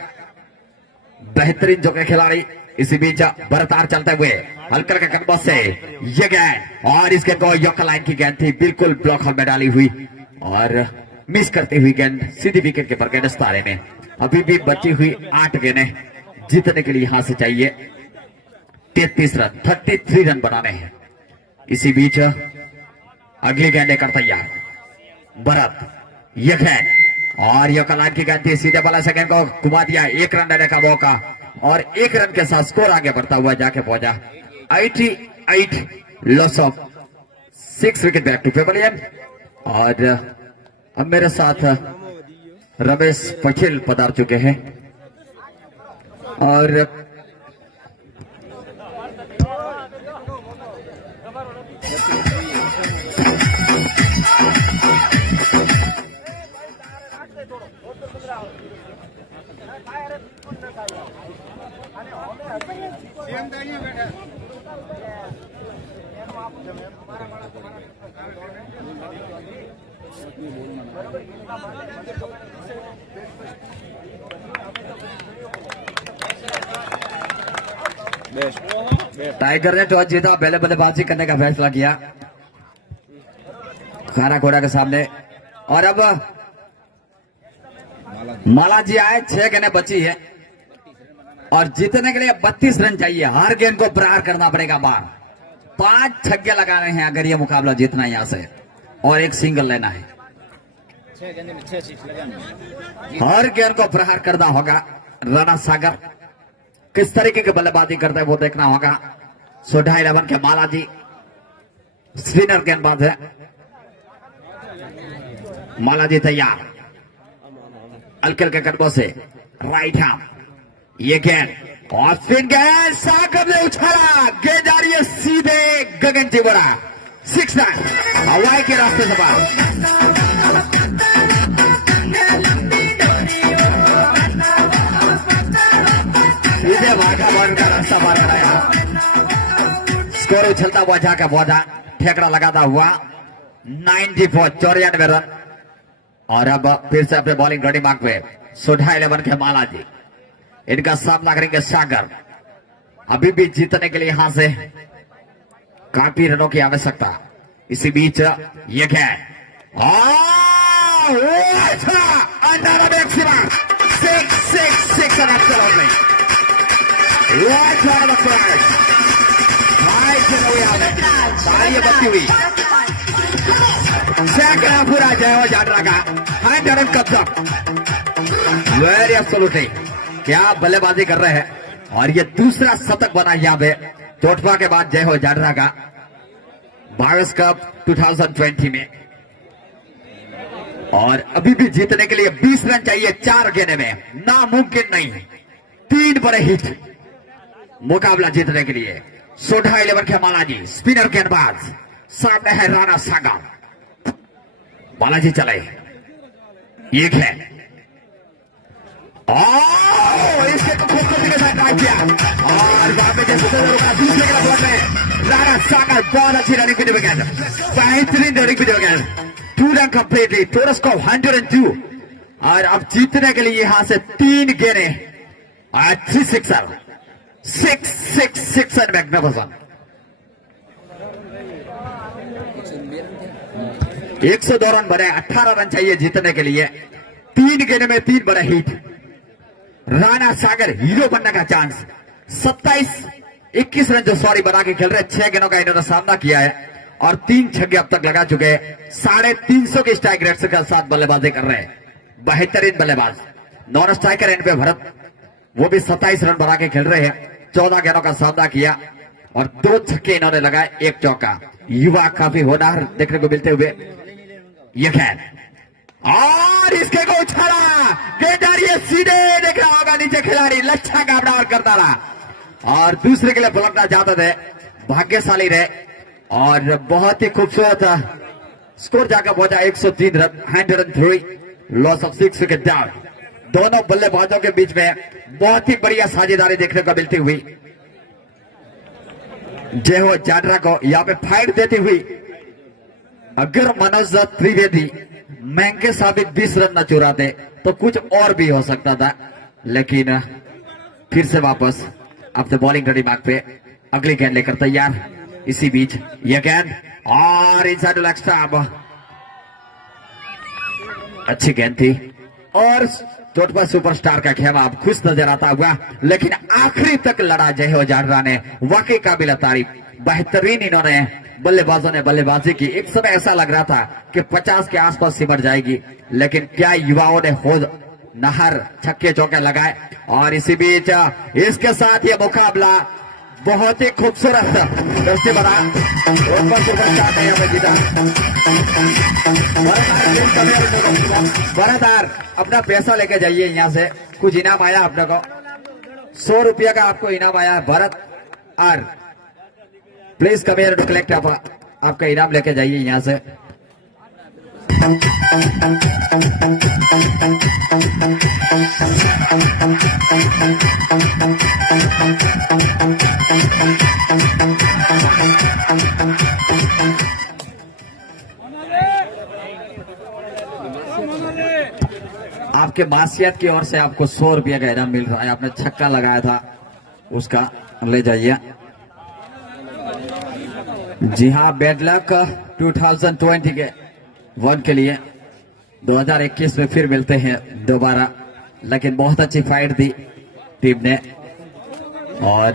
बेहतरीन जो के खिलाड़ी। इसी बीच बरतार चलते हुए हल्कर के कदमों से ये गेंद और इसके को यॉर्कर लाइन की गेंद थी बिल्कुल ब्लॉक होल में डाली हुई और मिस करती हुई गेंद सीधी विकेट के पर गेंद तारे में। अभी भी बची हुई 8 गेंदें जीतने के लिए यहां से चाहिए 33 रन 33 रन बनाने हैं। इसी बीच अगली गेंद लेकर तैयार भरत ये गेंद और यॉर्कर लाइन की गेंद थी सीधे वाला सेकंड को घुमा दिया 1 रन लेने का मौका और 1 रन के साथ स्कोर आगे बढ़ता हुआ जाके पहुंचा 88 loss of 6 wicket back to pavilion. और अब मेरे साथ रमेश पटेल पधार चुके हैं और टाइगर ने टॉस जीता पहले बल्लेबाजी करने का फैसला किया खाना घोड़ा के सामने और अब मालाजी आए 6 गेंदें बची है और जीतने के लिए 32 रन चाहिए। हर गेंद को प्रहार करना पड़ेगा बार 5 छक्के लगाने हैं अगर ये मुकाबला जीतना है यहां से और 1 सिंगल लेना है। 6 गेंद में 6 सिक्स लगाने हर गेंद को प्रहार करना होगा। राणा सागर किस तरीके की बल्लेबाजी करते हैं वो देखना होगा। सोढ़ा 11 के मालाजी स्पिनर गेंदबाज है। मालाजी तैयार अलकल के कदमों से राइट हैंड ये गेंद और स्पिन गेंद सागर ने उछाला गेंद जा रही है सीधे गगन चिवड़ा 6 रन हवाई के रास्ते से बाहर। सीधे भागा बॉल का रास्ता पार कराया। स्कोर उछलता हुआ जाकर पहुंचा ठेकड़ा लगाता हुआ 94 रन और अब फिर से अपने बॉलिंग रेडी मार्क पे सोढ़ा 11 के मालाजी इनका सामना करेंगे सागर। अभी भी जीतने के लिए यहां से काफी रनों की आवश्यकता। इसी बीच ये गेंद अंडर मैक्सिमम 6 रन बत्ती हुई सैकड़ा पूरा जय हो जाटरा का 100 रन कब तक वेरी एब्सोल्युटली क्या बल्लेबाजी कर रहे हैं और ये दूसरा शतक बना यहाँ पे टोटफा के बाद जय हो जाटरा का भारत कप 2020 में। और अभी भी जीतने के लिए 20 रन चाहिए 4 गेंदे में नामुमकिन नहीं 3 बड़े हिट मुकाबला जीतने के लिए। सोढ़ा 11 के मालाजी स्पिनर गेंदबाज सामने है राणा सागर। बालाजी चले ये है इसके तो खूबसूरती के साथ ड्राइव किया और वहां पे दूसरे के बॉल में राणा सागर बहुत अच्छी रनिंग विद विकेट बेहतरीन running with wicket 2 run completely total score 102 और अब जीतने के लिए यहां से 3 गेंदे 3 सिक्सर 6 रन मैग्निफिसेंट 102 रन बने 18 रन चाहिए जीतने के लिए 3 गेंद में 3 बड़े हिट। राणा सागर हीरो बनने का चांस 21 रन जो सॉरी बना के खेल रहे 6 गेंदों का इन्होंने सामना किया है और 3 छक्के अब तक लगा चुके हैं। 350 के स्ट्राइक रेट के साथ बल्लेबाजी कर रहे हैं बेहतरीन बल्लेबाज। नॉन स्ट्राइकर एंड पे भरत वो भी 27 रन बना के खेल रहे हैं। 14 गेंदों का सामना किया और 2 छक्के इन्होंने लगाए, 1 चौका। युवा काफी होनहार देखने को मिलते हुए। ये गेंद और इसके को उछाला, गेंद आ रही है सीधे, देख रहा होगा नीचे खिलाड़ी लच्छा कामड़ा और करता रहा और दूसरे के लिए पलटना चाहते थे। भाग्यशाली रहे और बहुत ही खूबसूरत स्कोर जाकर पहुंचा 103 run, 103, loss of 6 wicket down. दोनों बल्लेबाजों के बीच में बहुत ही बढ़िया साझेदारी देखने को मिलती हुई। जय हो जाडरा को यहां पे फाइट देती हुई। अगर मनोज त्रिवेदी महंगे साबित 20 रन न चुराते तो कुछ और भी हो सकता था, लेकिन फिर से वापस अपने बॉलिंग रेडी मार्क पे अगली गेंद लेकर तैयार। इसी बीच यह गेंद और इनसाइड लेग स्टंप, अच्छी गेंद थी और चोट पर सुपरस्टार का खेमा अब खुश नजर आता हुआ, लेकिन आखिरी तक लड़ा जय हो जाडरा ने। वाकई काबिल तारीफ, बेहतरीन इन्होंने बल्लेबाजों ने बल्लेबाजी की। एक समय ऐसा लग रहा था कि 50 के आसपास सिमट जाएगी, लेकिन क्या युवाओं ने होद नहर छक्के चौके लगाए। और इसी बीच इसके साथ ये मुकाबला बहुत ही खूबसूरत दस्ती बना। सुपरस्टार ने यहाँ जीता। बरादार अपना पैसा लेके जाइए यहाँ से, कुछ इनाम आया अपने को, 100 रुपया का आपको इनाम आया है भरत। और please come here to collect, आपका इनाम लेके जाइए यहाँ से। आपके मासियत की ओर से आपको 100 रुपया का इनाम मिल रहा है। आपने छक्का लगाया था उसका ले जाइए। जी हाँ, बैड लक 2020 के 1 के लिए 2021 में फिर मिलते हैं दोबारा। लेकिन बहुत अच्छी फाइट दी टीम ने और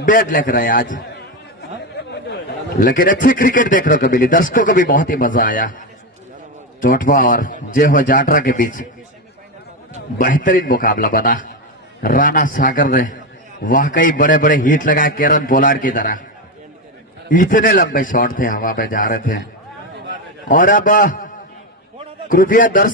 बैड लक रहे आज, लेकिन अच्छी क्रिकेट देखने को मिली। दर्शकों को भी बहुत ही मजा आया। चोटवा और जय हो जाडरा के बीच बेहतरीन मुकाबला बना। राणा सागर ने वाकई बड़े बड़े हिट लगाए, केरन पोलार्ड की तरह। इतने लंबे शॉट थे, हवा पे जा रहे थे। और अब कृपया दर्शक